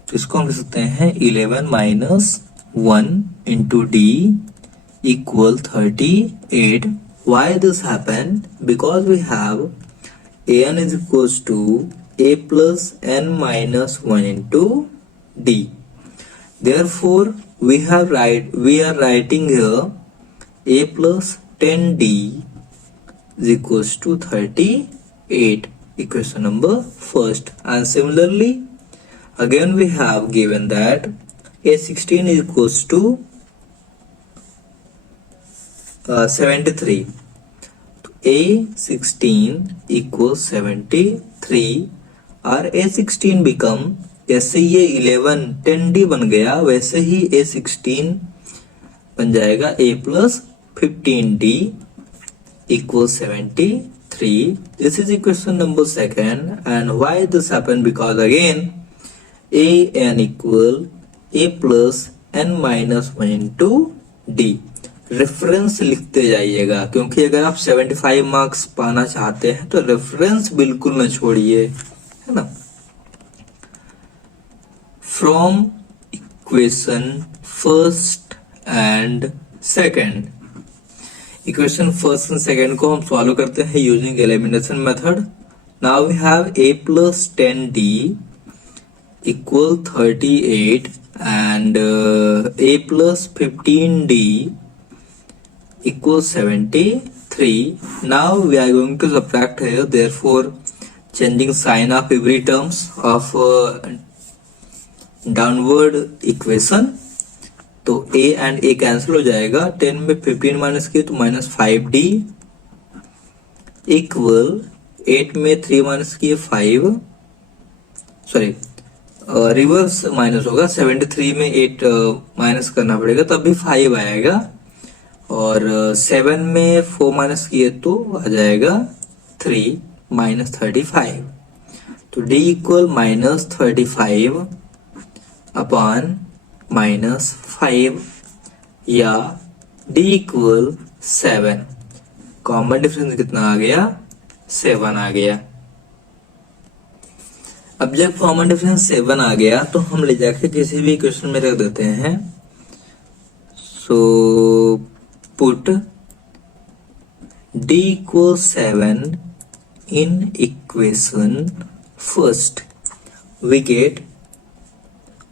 तो इसको हम लिख सकते हैं 11 minus 1 into D equal 38। Why this happened? Because we have an is equals to a plus n minus 1 into d. Therefore, we are writing here a plus 10d is equals to 38. Equation number first. And similarly, again we have given that a16 is equals to 73. A16 equals 73 और A16 become, जैसे ये 11 10D बन गया वैसे ही A16 बन जाएगा A plus 15D equals 73. This is equation number second. And why this happened? Because again an equal a plus n minus 1 into d। Reference लिखते जाइएगा, क्योंकि अगर आप 75 मार्क्स पाना चाहते हैं तो रेफरेंस बिल्कुल न छोड़िए, है ना। From equation first and second, equation first and second को हम सॉल्व करते हैं using elimination method. Now we have a plus 10d equal 38 and a plus 15d equals 73. Now we are going to subtract here, therefore changing sign of every terms of downward equation। तो a and a cancel हो जाएगा, 10 में 15 minus किए तो minus 5d equal 8 में 3 minus किए 5, sorry reverse minus होगा, 73 में 8 माइनस करना पड़ेगा तब भी 5 आएगा, और 7 में 4 माइनस किए तो आ जाएगा 3 माइनस 35। तो d equal minus 35 upon minus 5 या d इक्वल 7। कॉमन डिफरेंस कितना आ गया? 7 आ गया। अब जब कॉमन डिफरेंस 7 आ गया तो हम ले जाके किसी भी इक्वेशन में रख देते हैं। So put d equals 7 in equation first,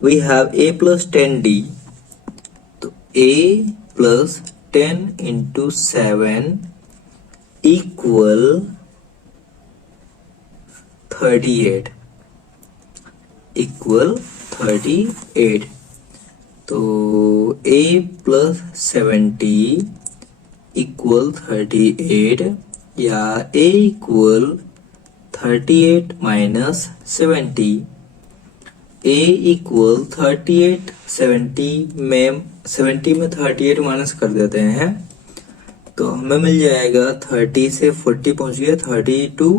we have a plus 10d, तो a plus 10 into 7 equal 38 equal 38। तो a plus 70 equal 38 या a equal 38 minus 70। a equal 38 70 में 38 माइनस कर देते हैं तो हमें मिल जाएगा 30 से 40 पहुंच गया 32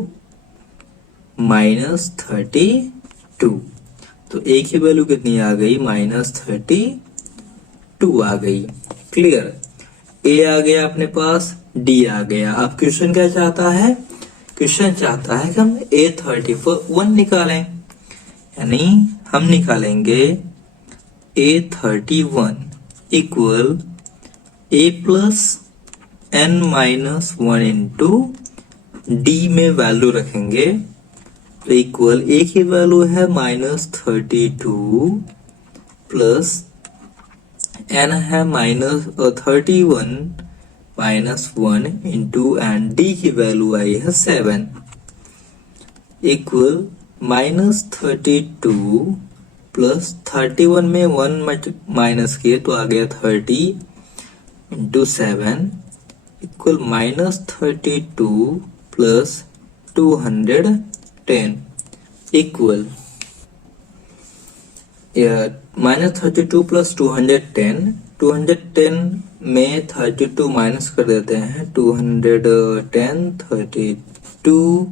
-32। तो ए की वैल्यू कितनी आ गई, -32 आ गई। क्लियर, ए आ गया अपने पास, डी आ गया। अब क्वेश्चन क्या चाहता है, क्वेश्चन चाहता है कि हम A31 निकालें, यानी हम निकालेंगे A31 equal A plus n-1 into D में वैल्यू रखेंगे, तो इक्वल ए की वैल्यू है -32 प्लस n है -31 -1 इंटू एंड डी की वैल्यू आई है 7 इक्वल -32 प्लस 31 में 1 माइनस किए तो आ गया 30 into 7 equal -32 plus 210 equal -32 plus 210 में 32 माइनस कर देते हैं, 210 32,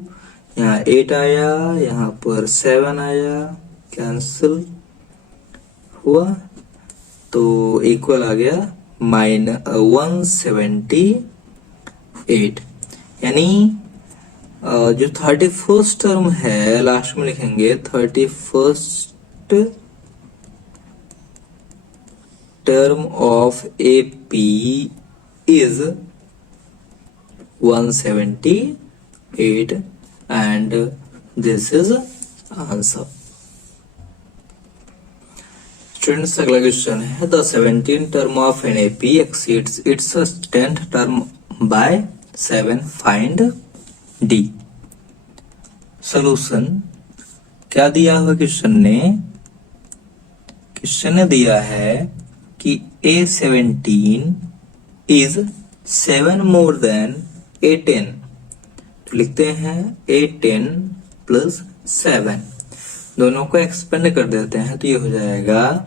यहाँ 8 आया, यहाँ पर 7 आया, कैंसिल हुआ, तो इक्वल आ गया -178। यानी जो 31st टर्म है लास्ट में लिखेंगे 31st term of AP is 178 and this is answer. Students, अगला क्वेश्चन है the 17th term of an AP exceeds its 10th term by 7. Find D. Solution क्या दिया हुआ क्वेश्चन ने, क्वेश्चन ने दिया है कि A17 is 7 more than A10, तो लिखते हैं A10 प्लस 7, दोनों को एक्सपेंड कर देते हैं तो ये हो जाएगा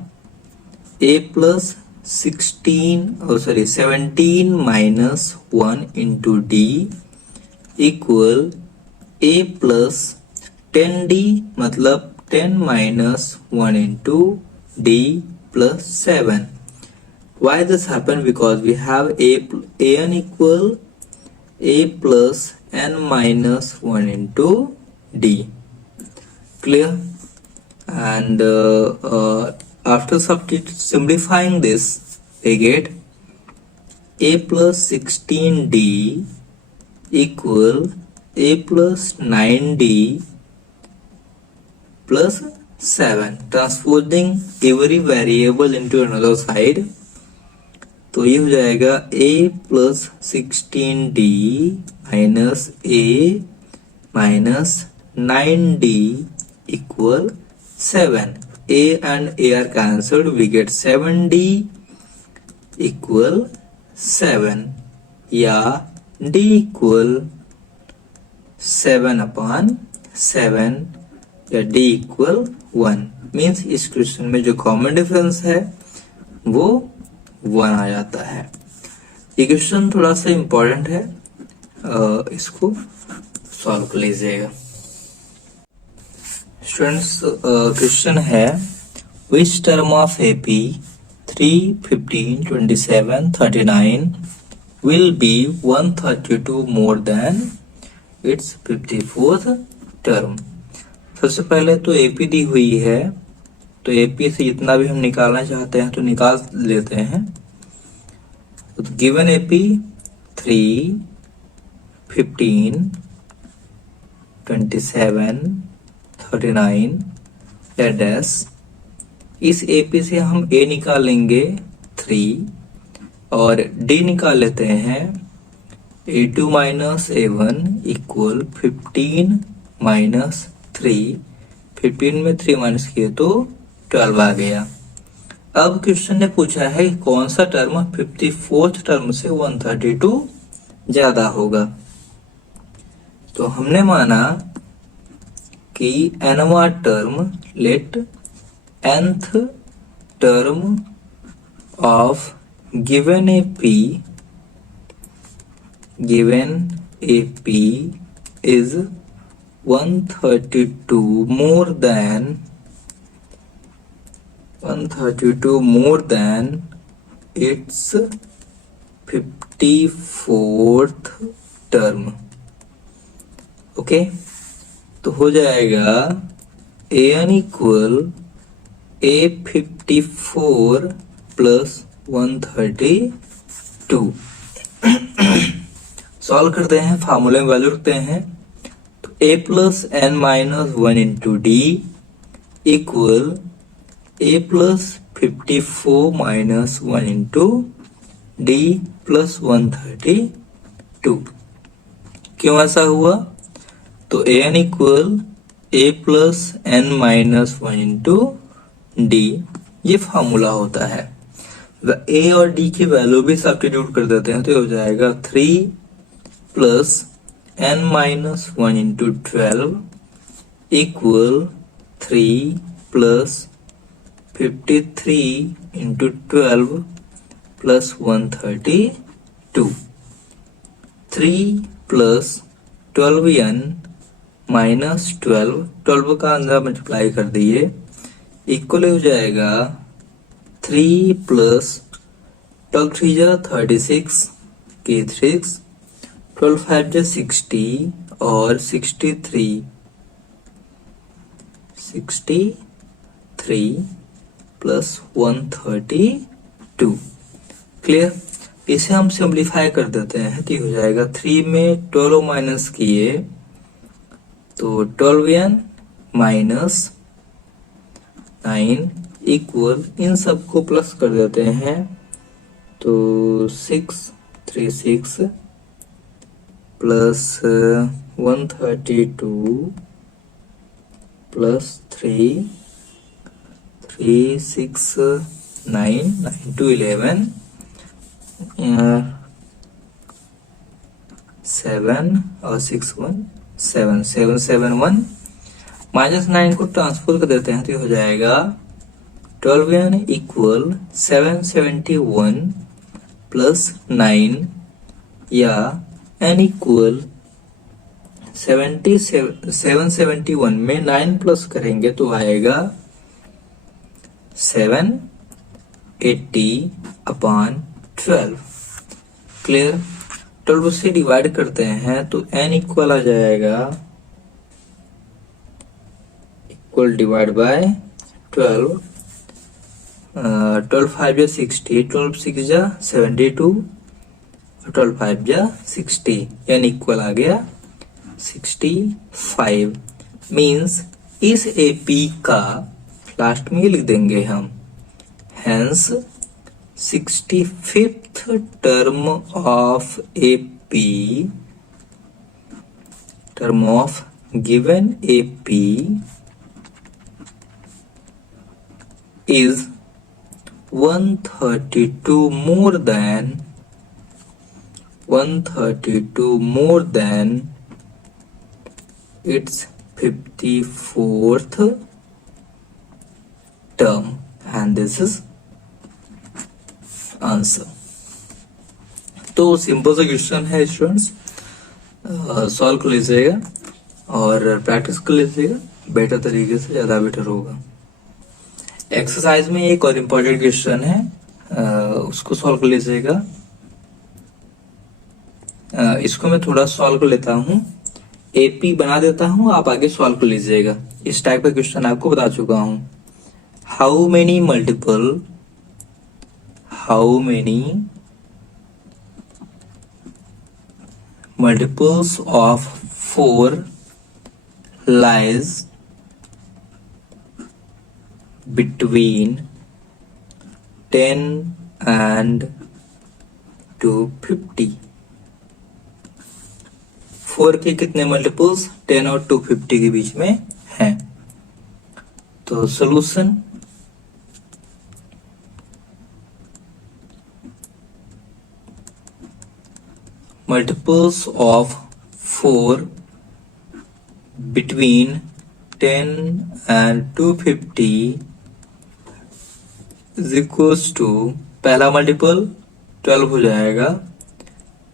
A plus 17 minus 1 into D equal A plus 10D मतलब 10 minus 1 into D plus 7. Why this happened? Because we have an equal A plus n minus 1 into D. Clear? And after simplifying this, we get A plus 16D equal A plus 9D plus 7. Transposing every variable into another side, तो ये हो जाएगा A plus 16D minus A minus 9D equal 7. A and A are cancelled, we get 7D equal 7 या D equal 7/7 या D equal 1. Means इस question में जो common difference है वो 1 आ जाता है। ये क्वेश्चन थोड़ा सा इम्पोर्टेंट है, इसको सॉल्व कर लीजिएगा। स्टूडेंट्स, क्वेश्चन है which term of AP 3, 15, 27, 39 will be 132 more than its 54th term। सबसे पहले तो AP दी हुई है, तो AP से जितना भी हम निकालना चाहते हैं तो निकाल लेते हैं। तो गिवन AP 3, 15, 27, 39 डैश, इस AP से हम A निकालेंगे 3 और D निकाल लेते हैं A2 minus A1 equal 15 minus 3, 15 में 3 माइनस किए तो 12 आ गया। अब क्वेश्चन ने पूछा है कौन सा टर्म 54th टर्म से 132 ज्यादा होगा, तो हमने माना कि nवा term, let nth term of given AP is 132 more than its 54th term. Okay, तो हो जाएगा an equal A54 plus 132। Solve करते हैं, फार्मूले में वैल्यू रखते हैं। तो a plus n minus 1 into D equal a plus 54 minus 1 into D plus 132। क्यों ऐसा हुआ? तो an equal a plus n minus 1 into D, ये फार्मूला होता है। a और d की वैल्यू भी सब्स्टिट्यूट कर देते हैं, तो ये हो जाएगा 3 plus n minus 1 into 12 equal 3 plus 53 into 12 plus 132। 3 plus 12n minus 12 का अंदर मल्टीप्लाई कर दिए, इक्वल हो जाएगा 3 प्लस 12 3 जा 36 के 6, 12 5 जा 60 और 63 प्लस 132। क्लियर? इसे हम सिंप्लीफाई कर देते हैं, तो हो जाएगा 3 में 12 माइनस किए तो 12n माइनस 9 इक्वल, इन सबको प्लस कर देते हैं तो 636 प्लस 132 प्लस 9 to 11 7 और 6 1 7 7 7 1 माइनस 9 को ट्रांसफर कर देते हैं, तो हो जाएगा 12n इक्वल 771 प्लस 9 या n इक्वल 771 में 9 प्लस करेंगे तो आएगा 780/12। क्लियर? 12 से डिवाइड करते हैं तो n इक्वल आ जाएगा इक्वल डिवाइड बाय 12। 12 5 जा 60, 12 6 जा 72, 12 5 जा 60, n इक्वल आ गया 65। मीन्स इस AP का लास्ट में लिख देंगे हम, hence 65th term of AP, term of given AP is 132 more than its 54th term, and this is answer. तो सिंपल सा क्वेश्चन है स्टूडेंट्स, सॉल्व कर लीजिएगा और प्रैक्टिस कर लीजिएगा बेटर तरीके से, ज्यादा बेटर होगा। एक्सरसाइज में एक और इम्पोर्टेंट क्वेश्चन है, उसको सॉल्व कर लीजिएगा। इसको मैं थोड़ा सॉल्व कर लेता हूँ, AP बना देता हूँ, आप आगे सॉल्व कर लीजिएगा। इस टाइप का क्वेश्चन आपको बता चुका हूँ। How many multiples of 4 lies between 10 and 250? 4 के कितने मल्टीपल्स 10 और 250 के बीच में हैं? तो solution, multiples of 4 between 10 and 250 is equals to, पहला मल्टीपल 12 हो जाएगा,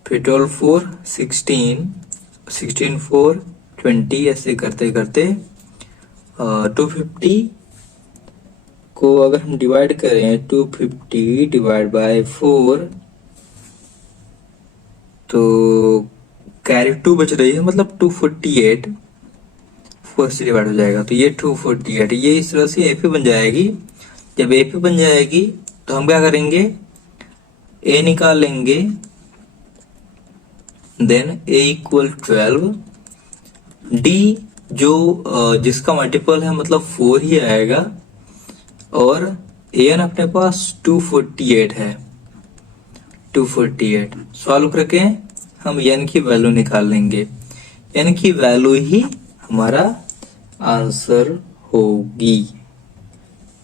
फिर 12 4 16, 16 4 20 ऐसे करते करते 250 को अगर हम डिवाइड करें 250 डिवाइड बाय 4 तो कैरी 2 बच रही है, मतलब 248 4 से डिवाइड हो जाएगा तो ये 248, ये इस तरह से एपी बन जाएगी। जब एपी बन जाएगी तो हम क्या करेंगे, ए निकाल लेंगे, देन ए इक्वल 12, डी जो जिसका मल्टीपल है मतलब 4 ही आएगा, और एन अपने पास 248 है, 248 सॉल्व करके हम एन की वैल्यू निकाल लेंगे, एन की वैल्यू ही हमारा आंसर होगी।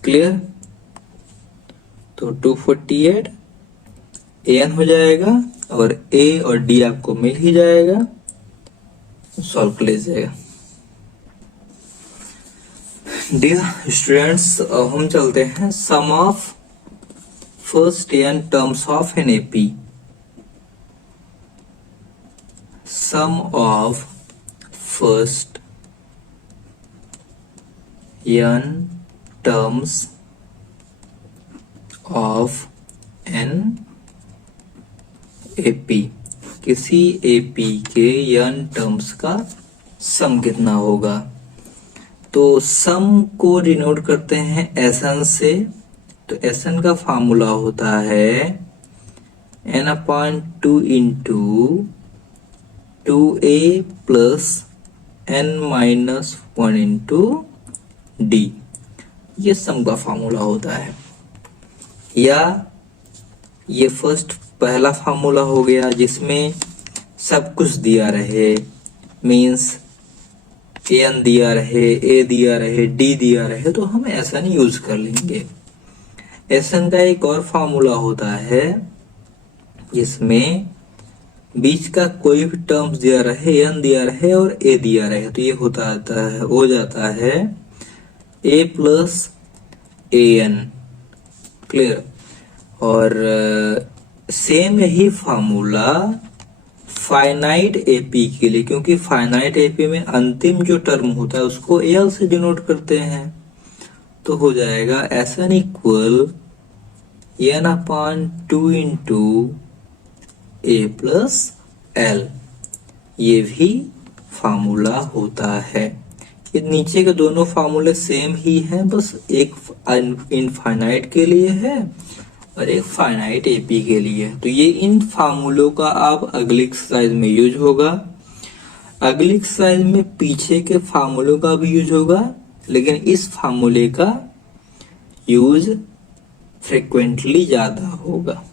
क्लियर? तो 248 एन हो जाएगा और ए और डी आपको मिल ही जाएगा, सॉल्व कर लीजिएगा। डियर स्टूडेंट्स, हम चलते हैं sum of first n terms of an AP. Sum of first n terms of an AP, किसी एपी के n टर्म्स का सम कितना होगा। तो सम को डिनोट करते हैं एसएन से, तो एसएन का फॉर्मूला होता है n/2 into 2a plus n-1 into D, ये सम का फॉर्मूला होता है। या ये फर्स्ट पहला फार्मूला हो गया जिसमें सब कुछ दिया रहे, मींस एन दिया रहे, ए दिया रहे, डी दिया रहे, तो हम एसएन यूज कर लेंगे। एसएन का एक और फार्मूला होता है जिसमें बीच का कोई भी टर्म्स दिया रहे, एन दिया रहे और ए दिया रहे, तो ये हो जाता है ए प्लस ए एन। क्लियर? और सेम यही फार्मूला फाइनाइट एपी के लिए, क्योंकि फाइनाइट एपी में अंतिम जो टर्म होता है उसको एल से डिनोट करते हैं, तो हो जाएगा एसएन इक्वल n/2 इंटू ए प्लस एल, ये भी फार्मूला होता है। ये नीचे के दोनों फार्मूले सेम ही हैं, बस एक इनफाइनाइट के लिए है और एक फाइनाइट एपी के लिए। तो ये इन फार्मूलों का आप अगली एक्सरसाइज में यूज होगा। अगली एक्सरसाइज में पीछे के फार्मूलों का भी यूज होगा, लेकिन इस फार्मूले का यूज फ्रिक्वेंटली ज्यादा होगा।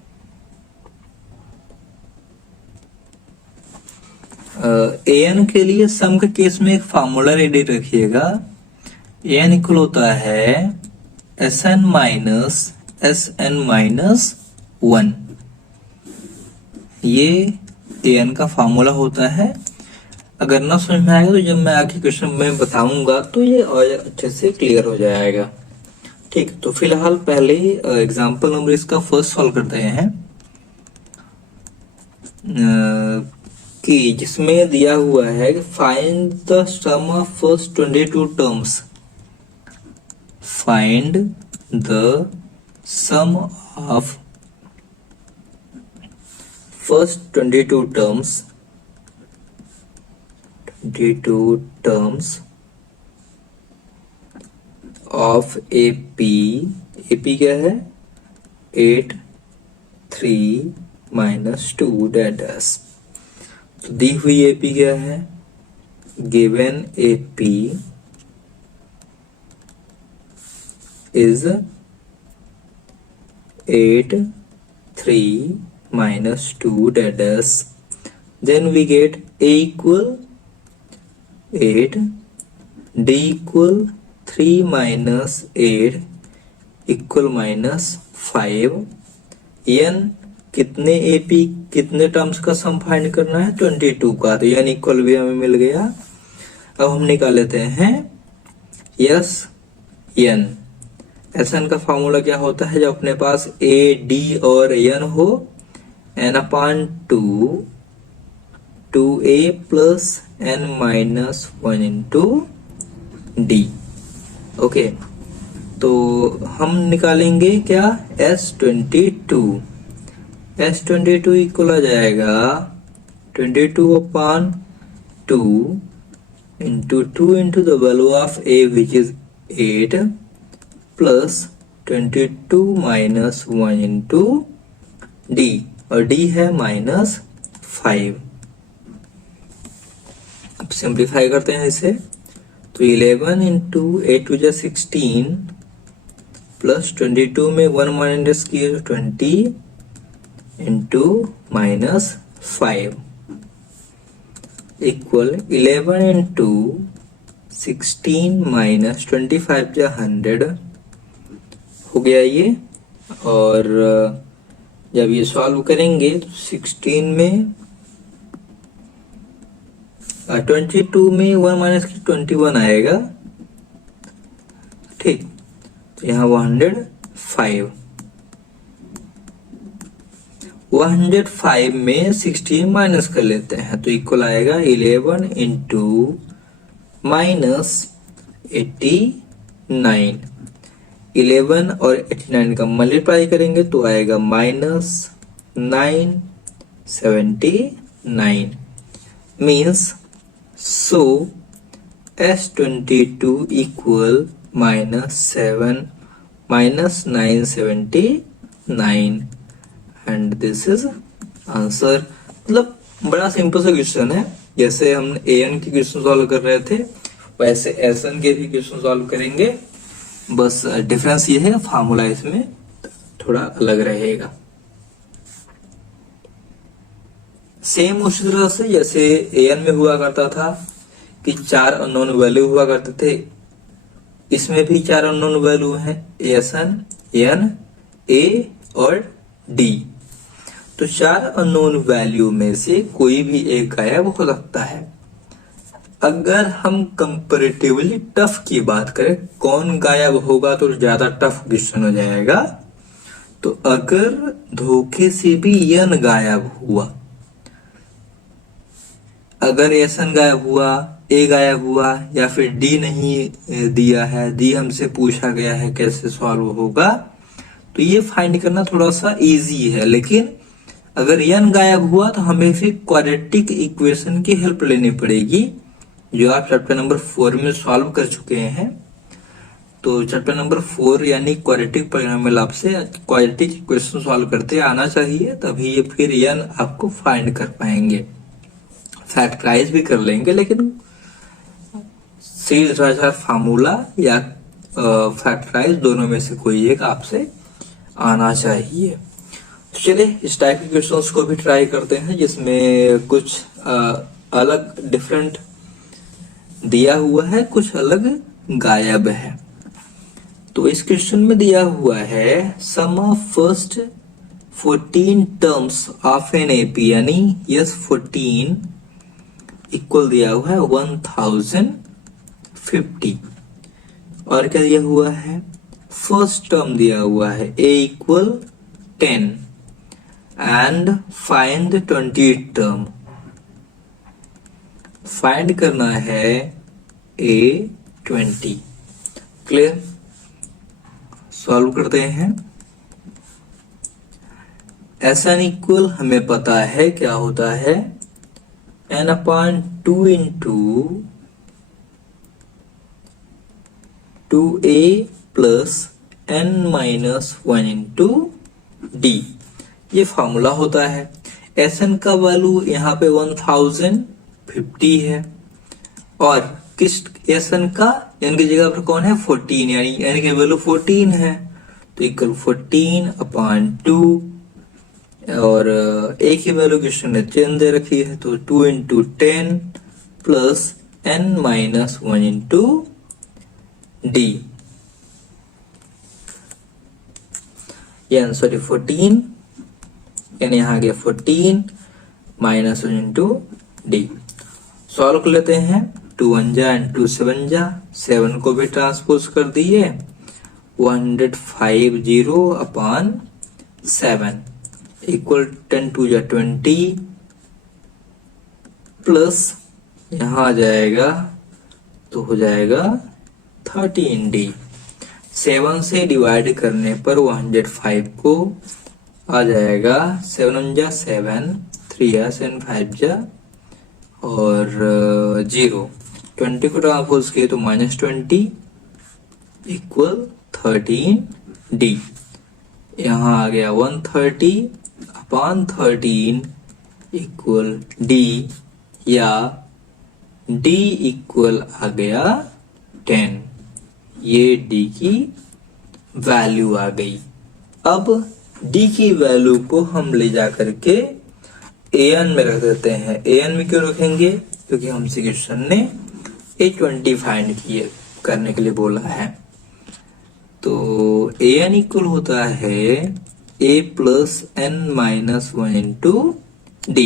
एन के लिए सम के केस में एक फार्मूला रेडी रखिएगा। एन इक्वल होता है एसएन माइनस SN-1, ये एन का फार्मूला होता है। अगर ना समझ में आएगा तो जब मैं आगे क्वेश्चन में बताऊंगा तो ये और अच्छे से क्लियर हो जाएगा। ठीक, तो फिलहाल पहले एग्जांपल नंबर इसका फर्स्ट सॉल्व करते हैं, कि जिसमें दिया हुआ है find the sum of first 22 terms. Find the sum of first 22 terms of AP। AP क्या है? 8 3 minus 2 that is। तो दी हुई AP क्या है? given AP is 8 3 minus 2 that is, then we get A equal 8, D equal 3 minus 8 equal minus 5। n कितने AP कितने terms का sum find करना है? 22 का, तो n इक्वल भी हमें मिल गया। अब हम निकाल लेते हैं यस n। एसएन का फॉर्मूला क्या होता है? जब अपने पास ए डी और एन हो, n/2 2a plus n minus 1 into D. Okay, तो हम निकालेंगे क्या, S22। S22 इक्वल आ जाएगा 22/2 into 2 into the value of a which is 8 plus 22 minus 1 into D, और d है -5। अब सिंप्लीफाई करते हैं इसे, तो 11 इंटू 8 टू 16 प्लस 22 में 1 माइनस किए तो 20 इंटू -5 इक्वल 11 इंटू 16 माइनस 25 जा 100 हो गया ये। और जब ये सॉल्व करेंगे तो 16 में 22 में 1 माइनस की 21 आएगा, ठीक। तो यहाँ 105 में 16 माइनस कर लेते हैं तो इक्वल आएगा 11 इंटू -89। 11 और 89 का मल्टीप्लाई करेंगे तो आएगा -979 means so S22 equal -979 and this is answer. मतलब बड़ा सिंपल सा क्वेश्चन है, जैसे हम an के क्वेश्चन सॉल्व कर रहे थे वैसे SN के भी क्वेश्चन सॉल्व करेंगे, बस डिफरेंस ये है फार्मूला इसमें थोड़ा अलग रहेगा। सेम उसी तरह से जैसे an में हुआ करता था कि 4 अननोन वैल्यू हुआ करते थे, इसमें भी 4 अननोन वैल्यू हैं, SN, n, a और d। तो 4 अननोन वैल्यू में से कोई भी एक गायब हो सकता है। अगर हम कंपैरेटिवली टफ की बात करें, कौन गायब होगा तो ज्यादा टफ क्वेश्चन हो जाएगा। तो अगर धोखे से भी n गायब हुआ, अगर SN गायब हुआ, A गायब हुआ या फिर D नहीं दिया है, D हमसे पूछा गया है कैसे सॉल्व होगा, तो ये फाइंड करना थोड़ा सा इजी है। लेकिन अगर n गायब हुआ तो हमें फिर क्वाड्रेटिक इक्वेशन की हेल्प लेनी पड़ेगी, जो आप चैप्टर नंबर 4 में सॉल्व कर चुके हैं। तो चैप्टर नंबर 4 यानी क्वाड्रेटिक पॉलिनोमियल आपसे क्वाड्रेटिक इक्वेशन सॉल्व करते आना चाहिए, तभी ये फिर n आपको फाइंड कर पाएंगे। फैक्टराइज भी कर लेंगे, लेकिन सीरीज फार्मूला या फैक्टराइज दोनों में से कोई एक आपसे आना चाहिए। चलिए इस टाइप के क्वेश्चंस को भी ट्राई करते हैं जिसमें कुछ अलग डिफरेंट दिया हुआ है, कुछ अलग गायब है। तो इस क्वेश्चन में दिया हुआ है sum of first 14 terms of an AP, यानी यस 14 इक्वल दिया हुआ है 1050। और क्या दिया हुआ है, फर्स्ट टर्म दिया हुआ है a equal 10 and find 20 term. Find करना है a 20। क्लियर, सॉल्व करते हैं। SN इक्वल हमें पता है क्या होता है, n/2 into 2a plus n minus 1 into D, ये फॉर्मूला होता है। SN का वैल्यू यहाँ पे 1050 है, और किस SN का, n की जगह पर कौन है 14, यानी n की वैल्यू 14 है, तो इक्वल 14/2 और a की वैल्यू क्वेश्चन ने 10 दे रखी है, तो 2 into 10 plus n minus 1 into D, ये आंसर है 14, यानी यहाँ गया 14 माइनस 1 इंटू डी। सॉल्व कर लेते हैं, 2 1 जा एंड 2 7 जा, 7 को भी ट्रांसपोज कर दिए, 150/7 इक्वल 10 2 जा 20 प्लस यहाँ आ जाएगा तो हो जाएगा 13D। 7 से डिवाइड करने पर 105 को आ जाएगा 7 1 जा 7, 3 या 7 5 जा और 0। 20 को ट्रांसपोज किए तो -20 इक्वल 13D। यहाँ आ गया 130/13 इक्वल D, या D इक्वल आ गया 10। ये D की वैल्यू आ गई। अब D की वैल्यू को हम ले जा करके AN में रख देते हैं। AN में क्यों रखेंगे? क्योंकि हमसे क्वेश्चन ने A20 फाइंड किए करने के लिए बोला है। तो AN इक्वल होता है A plus N minus 1 into D।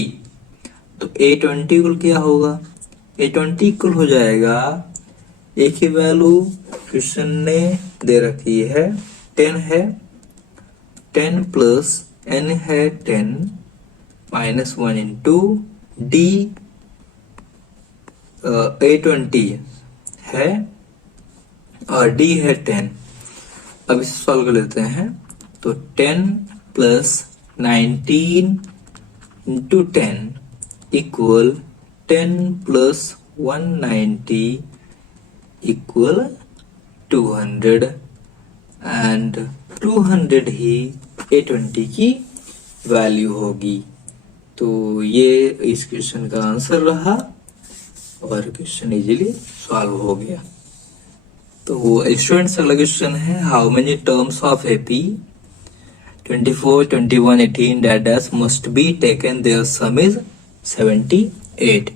तो A20 इक्वल क्या होगा? A20 इक्वल हो जाएगा, A की वैल्यू क्वेश्चन ने दे रखी है 10 है, 10 प्लस N है 10 माइनस 1 इंटू D A20 है और D है 10। अब इसे सॉल्व कर लेते हैं। तो 10 plus 19 into 10 equal 10 plus 190 equal 200 and 200 he A20 की वैल्यू होगी। तो ये इस क्वेश्चन का आंसर रहा और क्वेश्चन इजीली सॉल्व हो गया। तो स्टूडेंट्स अगला क्वेश्चन है, how many terms of AP 24, 21, 18 dash must be taken, their sum is 78।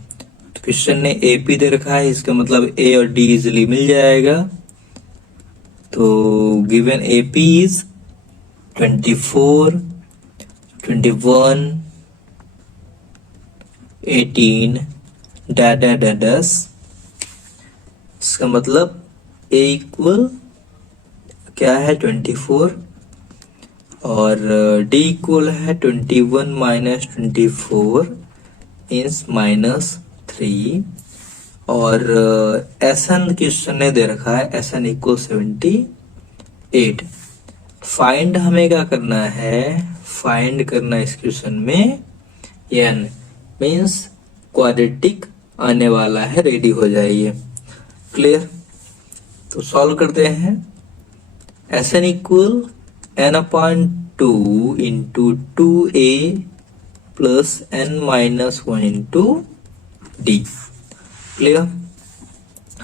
तो क्वेश्चन ने AP दे रखा है, इसका मतलब A और D इजीली मिल जाएगा। तो गिवन AP इज 24, 21, 18 डैश। इसका मतलब A इक्वल क्या है 24 और D इक्वल है 21 माइनस 24 मीन्स -3 और SN क्वेश्चन ने दे रखा है SN इक्वल 78। फाइंड हमें क्या करना है? फाइंड करना इस क्वेश्चन में N मीन्स क्वाड्रेटिक आने वाला है, रेडी हो जाइए। क्लियर? तो सॉल्व करते हैं। SN equal n/2 into 2A plus n-1 into D। Clear?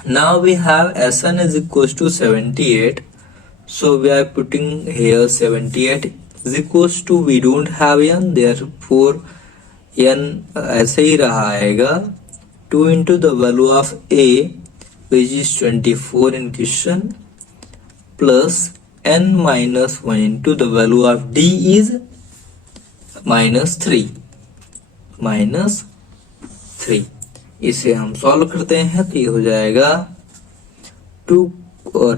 Now we have SN is equals to 78, so we are putting here 78 is equals to, we don't have n, therefore n ऐसे ही रहा आएगा 2 into the value of A which is 24 in question plus n-1 into the value of D is -3। इसे हम solve करते हैं तो ये हो जाएगा 2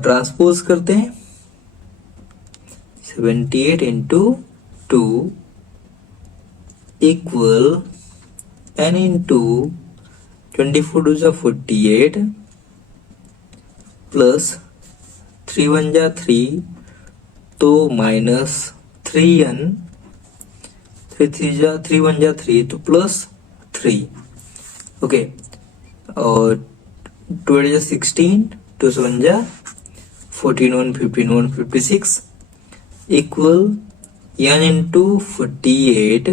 ट्रांसपोज करते हैं 78 इंटू 2 इक्वल n इंटू 24 2 जा 48 प्लस 3 1 जा 3 तो -3n, 3 1 जा 3 तो +3। ओके, और 2 8 जा 16, 2 7 जा 14 1 15 1 56 इक्वल n इंटू 48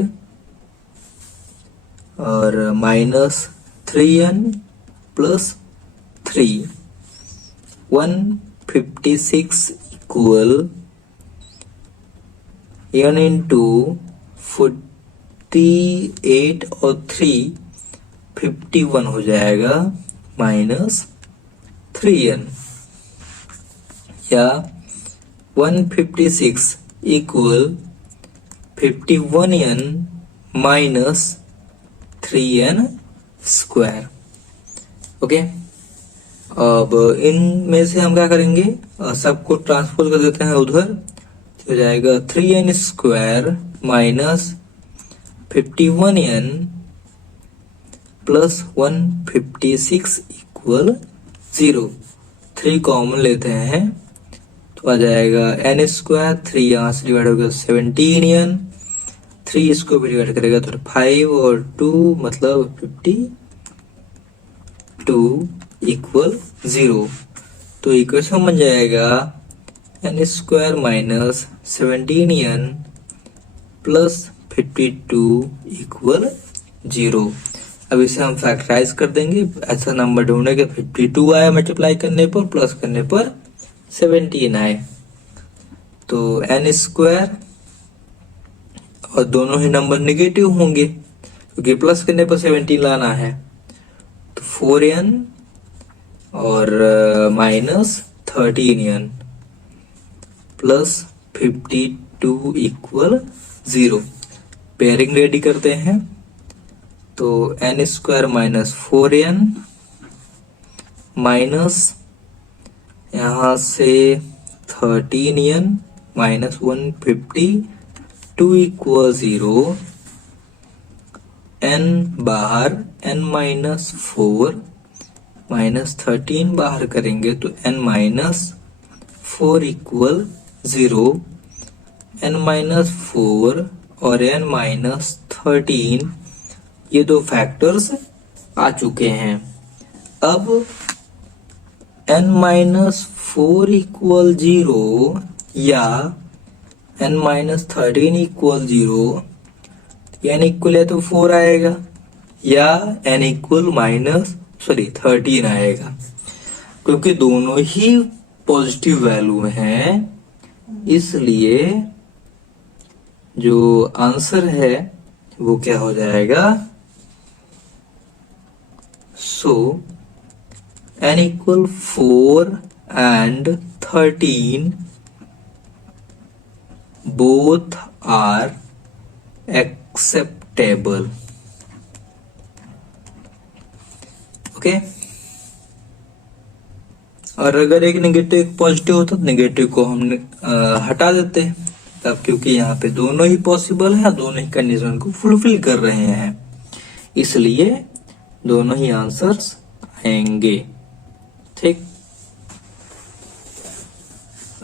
और -3n plus 3 156 equal n into 48 और 3 51 हो जाएगा -3n, या 156 equal 51n minus 3n square. Okay, अब इनमें से हम क्या करेंगे, सबको ट्रांसपोज कर देते हैं उधर, तो हो जाएगा 3n square minus 51n plus 156 equal 0। 3 common लेते हैं तो आ जाएगा एन स्क्वायर, 3 यहाँ से डिवाइड होगा 17n, 3 इसको भी डिवाइड करेगा तो 5 और 2 मतलब 52 इक्वल 0। तो इक्वेशन बन जाएगा n square minus 17n plus 52 equal 0। अब इसे हम फैक्टराइज कर देंगे। ऐसा नंबर ढूंढेंगे 52 आया मल्टीप्लाई करने पर, प्लस करने पर 17 आए, तो एन स्क्वायर और दोनों ही नंबर निगेटिव होंगे क्योंकि प्लस करने पर 17 लाना है, तो 4n और minus 13n plus 52 equal 0। Pairing ready करते हैं तो N square minus 4n minus यहाँ से 13n माइनस 152 इक्वल 0। n बाहर, n माइनस 4 माइनस 13 बाहर करेंगे तो n minus 4 equal 0। n minus 4 और n माइनस 13 ये दो फैक्टर्स आ चुके हैं। अब n माइनस 4 इक्वल 0 या n minus 13 equal 0, n equal है तो 4 आएगा या n इक्वल माइनस 13 आएगा, क्योंकि दोनों ही पॉजिटिव वैल्यू हैं, इसलिए जो आंसर है वो क्या हो जाएगा। सो n equal 4 and 13 both are acceptable। Okay, और अगर एक नेगेटिव एक पॉजिटिव होता तो नेगेटिव को हम हटा देते हैं तब, क्योंकि यहाँ पे दोनों ही पॉसिबल है, दोनों ही कंडीशन को फुलफिल कर रहे हैं, इसलिए दोनों ही आंसर्स आएंगे। ठीक,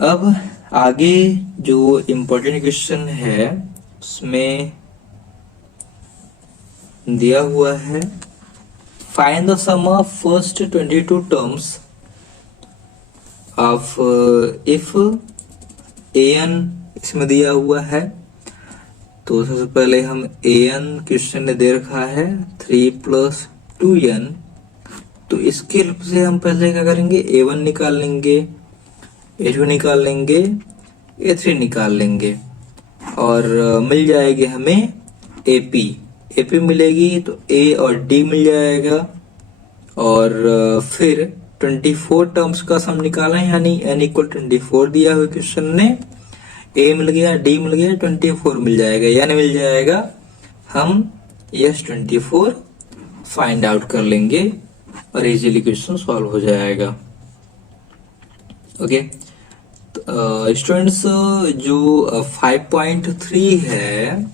अब आगे जो इम्पोर्टेंट क्वेश्चन है उसमें दिया हुआ है find the sum of first 22 terms of if an इसमें दिया हुआ है। तो सबसे पहले हम an क्वेश्चन ने दे रखा है 3 + 2n, तो इसके हेल्प से हम पहले क्या करेंगे, a1 निकाल लेंगे, a2 निकाल लेंगे, a3 निकाल लेंगे और मिल जाएगी हमें AP मिलेगी तो A और D मिल जाएगा। और फिर 24 टर्म्स का सम निकाला है, यानी n इक्वल 24 दिया हुआ क्वेश्चन ने, A मिल गया, D मिल गया, 24 मिल जाएगा, यानी मिल जाएगा। हम यस 24 फाइंड आउट कर लेंगे और इजीली क्वेश्चन सॉल्व हो जाएगा। ओके, स्टूडेंट्स जो 5.3 है,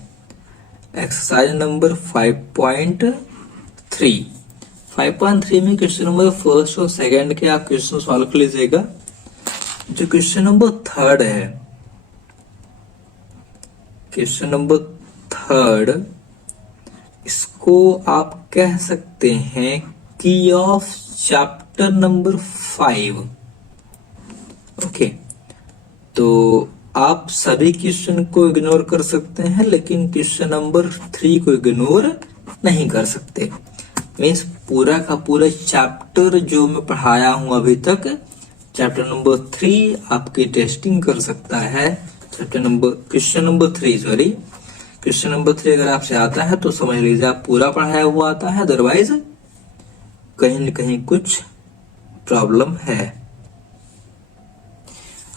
एक्सरसाइज नंबर 5.3 में क्वेश्चन नंबर फर्स्ट और सेकंड के आप क्वेश्चन सॉल्व कर लीजिएगा। जो क्वेश्चन नंबर थर्ड है, क्वेश्चन नंबर थर्ड, इसको आप कह सकते हैं की ऑफ चैप्टर नंबर 5। ओके, तो आप सभी क्वेश्चन को इग्नोर कर सकते हैं, लेकिन क्वेश्चन नंबर 3 को इग्नोर नहीं कर सकते। मीन्स पूरा का पूरा चैप्टर जो मैं पढ़ाया हूं अभी तक, चैप्टर नंबर 3 आपकी टेस्टिंग कर सकता है। क्वेश्चन नंबर 3 अगर आपसे आता है तो समझ लीजिए आप पूरा पढ़ाया हुआ आता है, अदरवाइज कहीं न कहीं कुछ प्रॉब्लम है।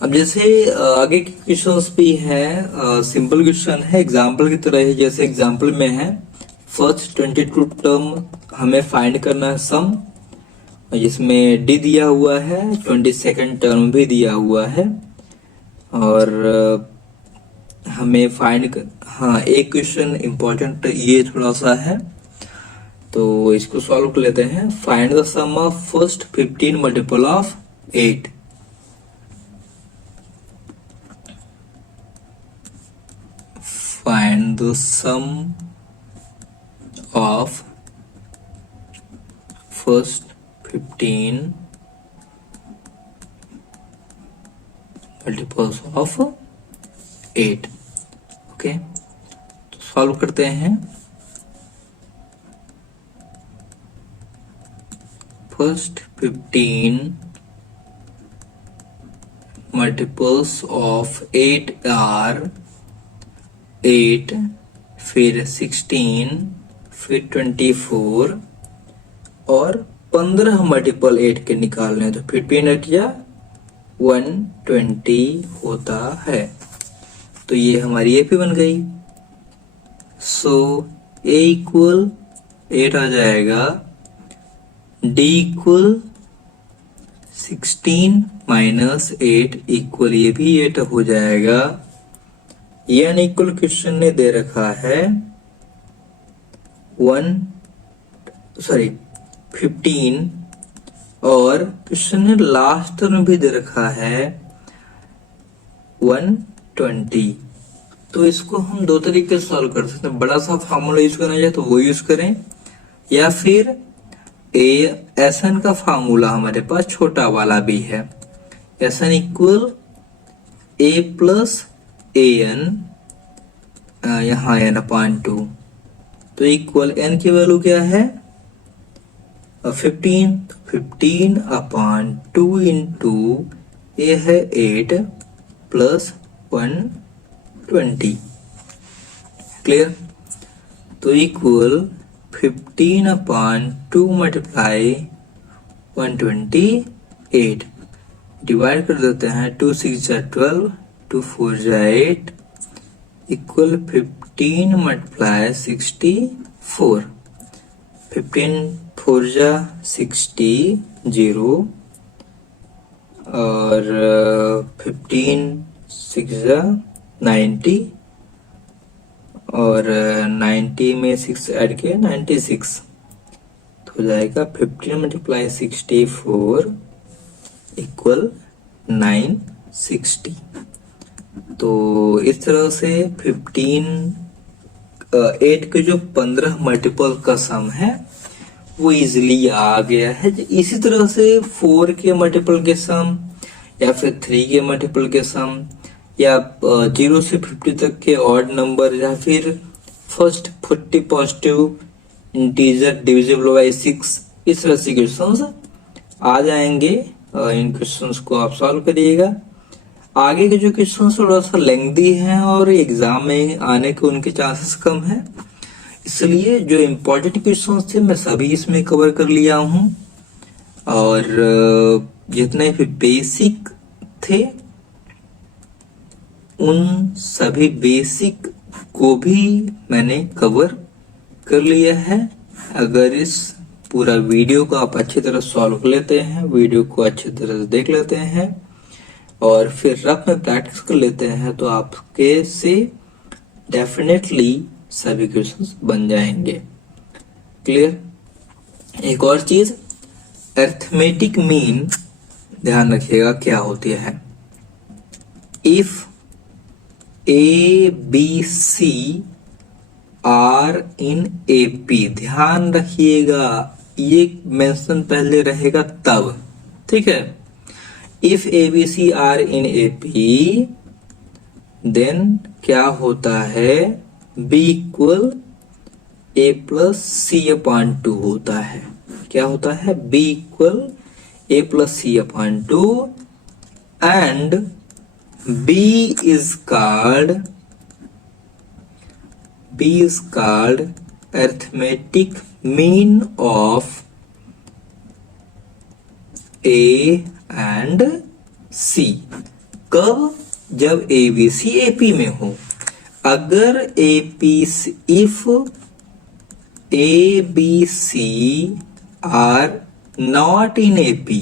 अब जैसे आगे के क्वेश्चंस भी हैं, सिंपल क्वेश्चन है, एग्जाम्पल की तरह ही। जैसे एग्जाम्पल में है फर्स्ट 22 टर्म हमें फाइंड करना है सम, जिसमें डी दिया हुआ है, 22nd टर्म भी दिया हुआ है, और हमें फाइंड हाँ एक क्वेश्चन इम्पोर्टेंट ये थोड़ा सा है। तो इसको सॉल्व कर लेते हैं। Find the sum of first 15 multiple of 8। Find the sum of first 15 multiples of 8। Okay, तो सॉल्व करते हैं। फर्स्ट 15 मल्टीपल्स ऑफ 8 आर 8, फिर 16, फिर 24 और 15 मल्टीपल 8 के निकालने, तो 15 रख जा 120 होता है। तो ये हमारी एपी बन गई। सो ए इक्वल 8 आ जाएगा, डी इक्वल 16 माइनस 8 इक्वल ये भी 8 हो जाएगा। एन इक्वल क्वेश्चन ने दे रखा है 15 और क्वेश्चन ने लास्ट में भी दे रखा है 120। तो इसको हम दो तरीके से सॉल्व कर सकते हैं। बड़ा सा फार्मूला यूज करना चाहे तो वो यूज करें, या फिर एस एन का फार्मूला हमारे पास छोटा वाला भी है। S N equal A plus A N, यहाँ एन अपान 2, तो इक्वल एन की वैल्यू क्या है 15 अपान 2 इंटू ए है 8 प्लस 120। क्लियर? तो इक्वल 15 अपान 2 मल्टीप्लाई 128, डिवाइड कर देते हैं। 2 6 जा 12, 2 4 जा 8 इक्वल 15 मल्टीप्लाई 64। 15 4 जा 60 0 और 15 6 जा 90 और 90 में 6 ऐड किया 96, तो हो जाएगा 15 मल्टीप्लाई 64 इक्वल 960। तो इस तरह से 8 के जो 15 मल्टीपल का सम है वो इजीली आ गया है। इसी तरह से 4 के मल्टीपल के सम या फिर 3 के मल्टीपल के सम या 0 से 50 तक के ऑड नंबर या फिर first 40 positive integer divisible by 6, इस तरह से क्वेश्चंस आ जाएंगे। इन क्वेश्चंस को आप सॉल्व करिएगा। आगे के जो क्वेश्चंस थोड़ा सा लेंथी हैं और एग्जाम में आने के उनके चांसेस कम है, इसलिए जो इम्पोर्टेंट क्वेश्चंस थे मैं सभी इसमें कवर कर लिया हूं और जितने भी बेसिक थे उन सभी बेसिक को भी मैंने कवर कर लिया है। अगर इस पूरा वीडियो को आप अच्छी तरह सॉल्व कर लेते हैं, वीडियो को अच्छी तरह से देख लेते हैं और फिर रफ में प्रैक्टिस कर लेते हैं, तो आपके से डेफिनेटली सभी क्वेश्चंस बन जाएंगे। क्लियर? एक और चीज, अरिथमेटिक मीन ध्यान रखिएगा क्या होती है। If A B C are in A P, ध्यान रखिएगा ये मेंशन पहले रहेगा तब, ठीक है। If A B C are in A P then क्या होता है, B equal A plus C upon 2 होता है। क्या होता है, B equal A plus C upon 2 and B is called arithmetic mean of A and C। कब? जब A B C A P में हो। अगर if A B C are not in AP,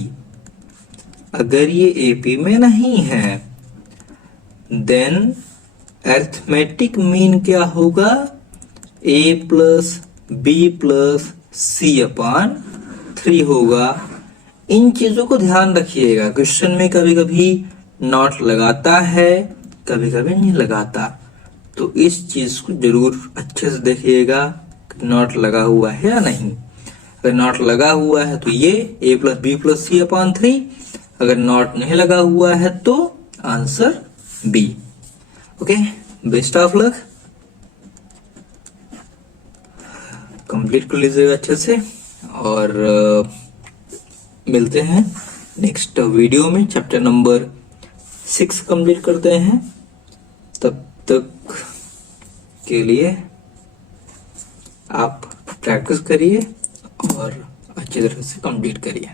अगर ये AP में नहीं है, देन अरिथमेटिक मीन क्या होगा, a plus B plus C/3 होगा। इन चीजों को ध्यान रखिएगा, क्वेश्चन में कभी कभी नॉट लगाता है, कभी कभी नहीं लगाता, तो इस चीज को जरूर अच्छे से देखिएगा कि नॉट लगा हुआ है या नहीं। अगर नॉट लगा हुआ है तो ये A+B+C/3, अगर नॉट नहीं लगा हुआ है तो answer B. Okay, best of luck, complete कर लीजिएगा अच्छे से, और मिलते हैं नेक्स्ट वीडियो में। चैप्टर नंबर 6 कंप्लीट करते हैं, तब तक के लिए आप प्रैक्टिस करिए और अच्छी तरह से कंप्लीट करिए।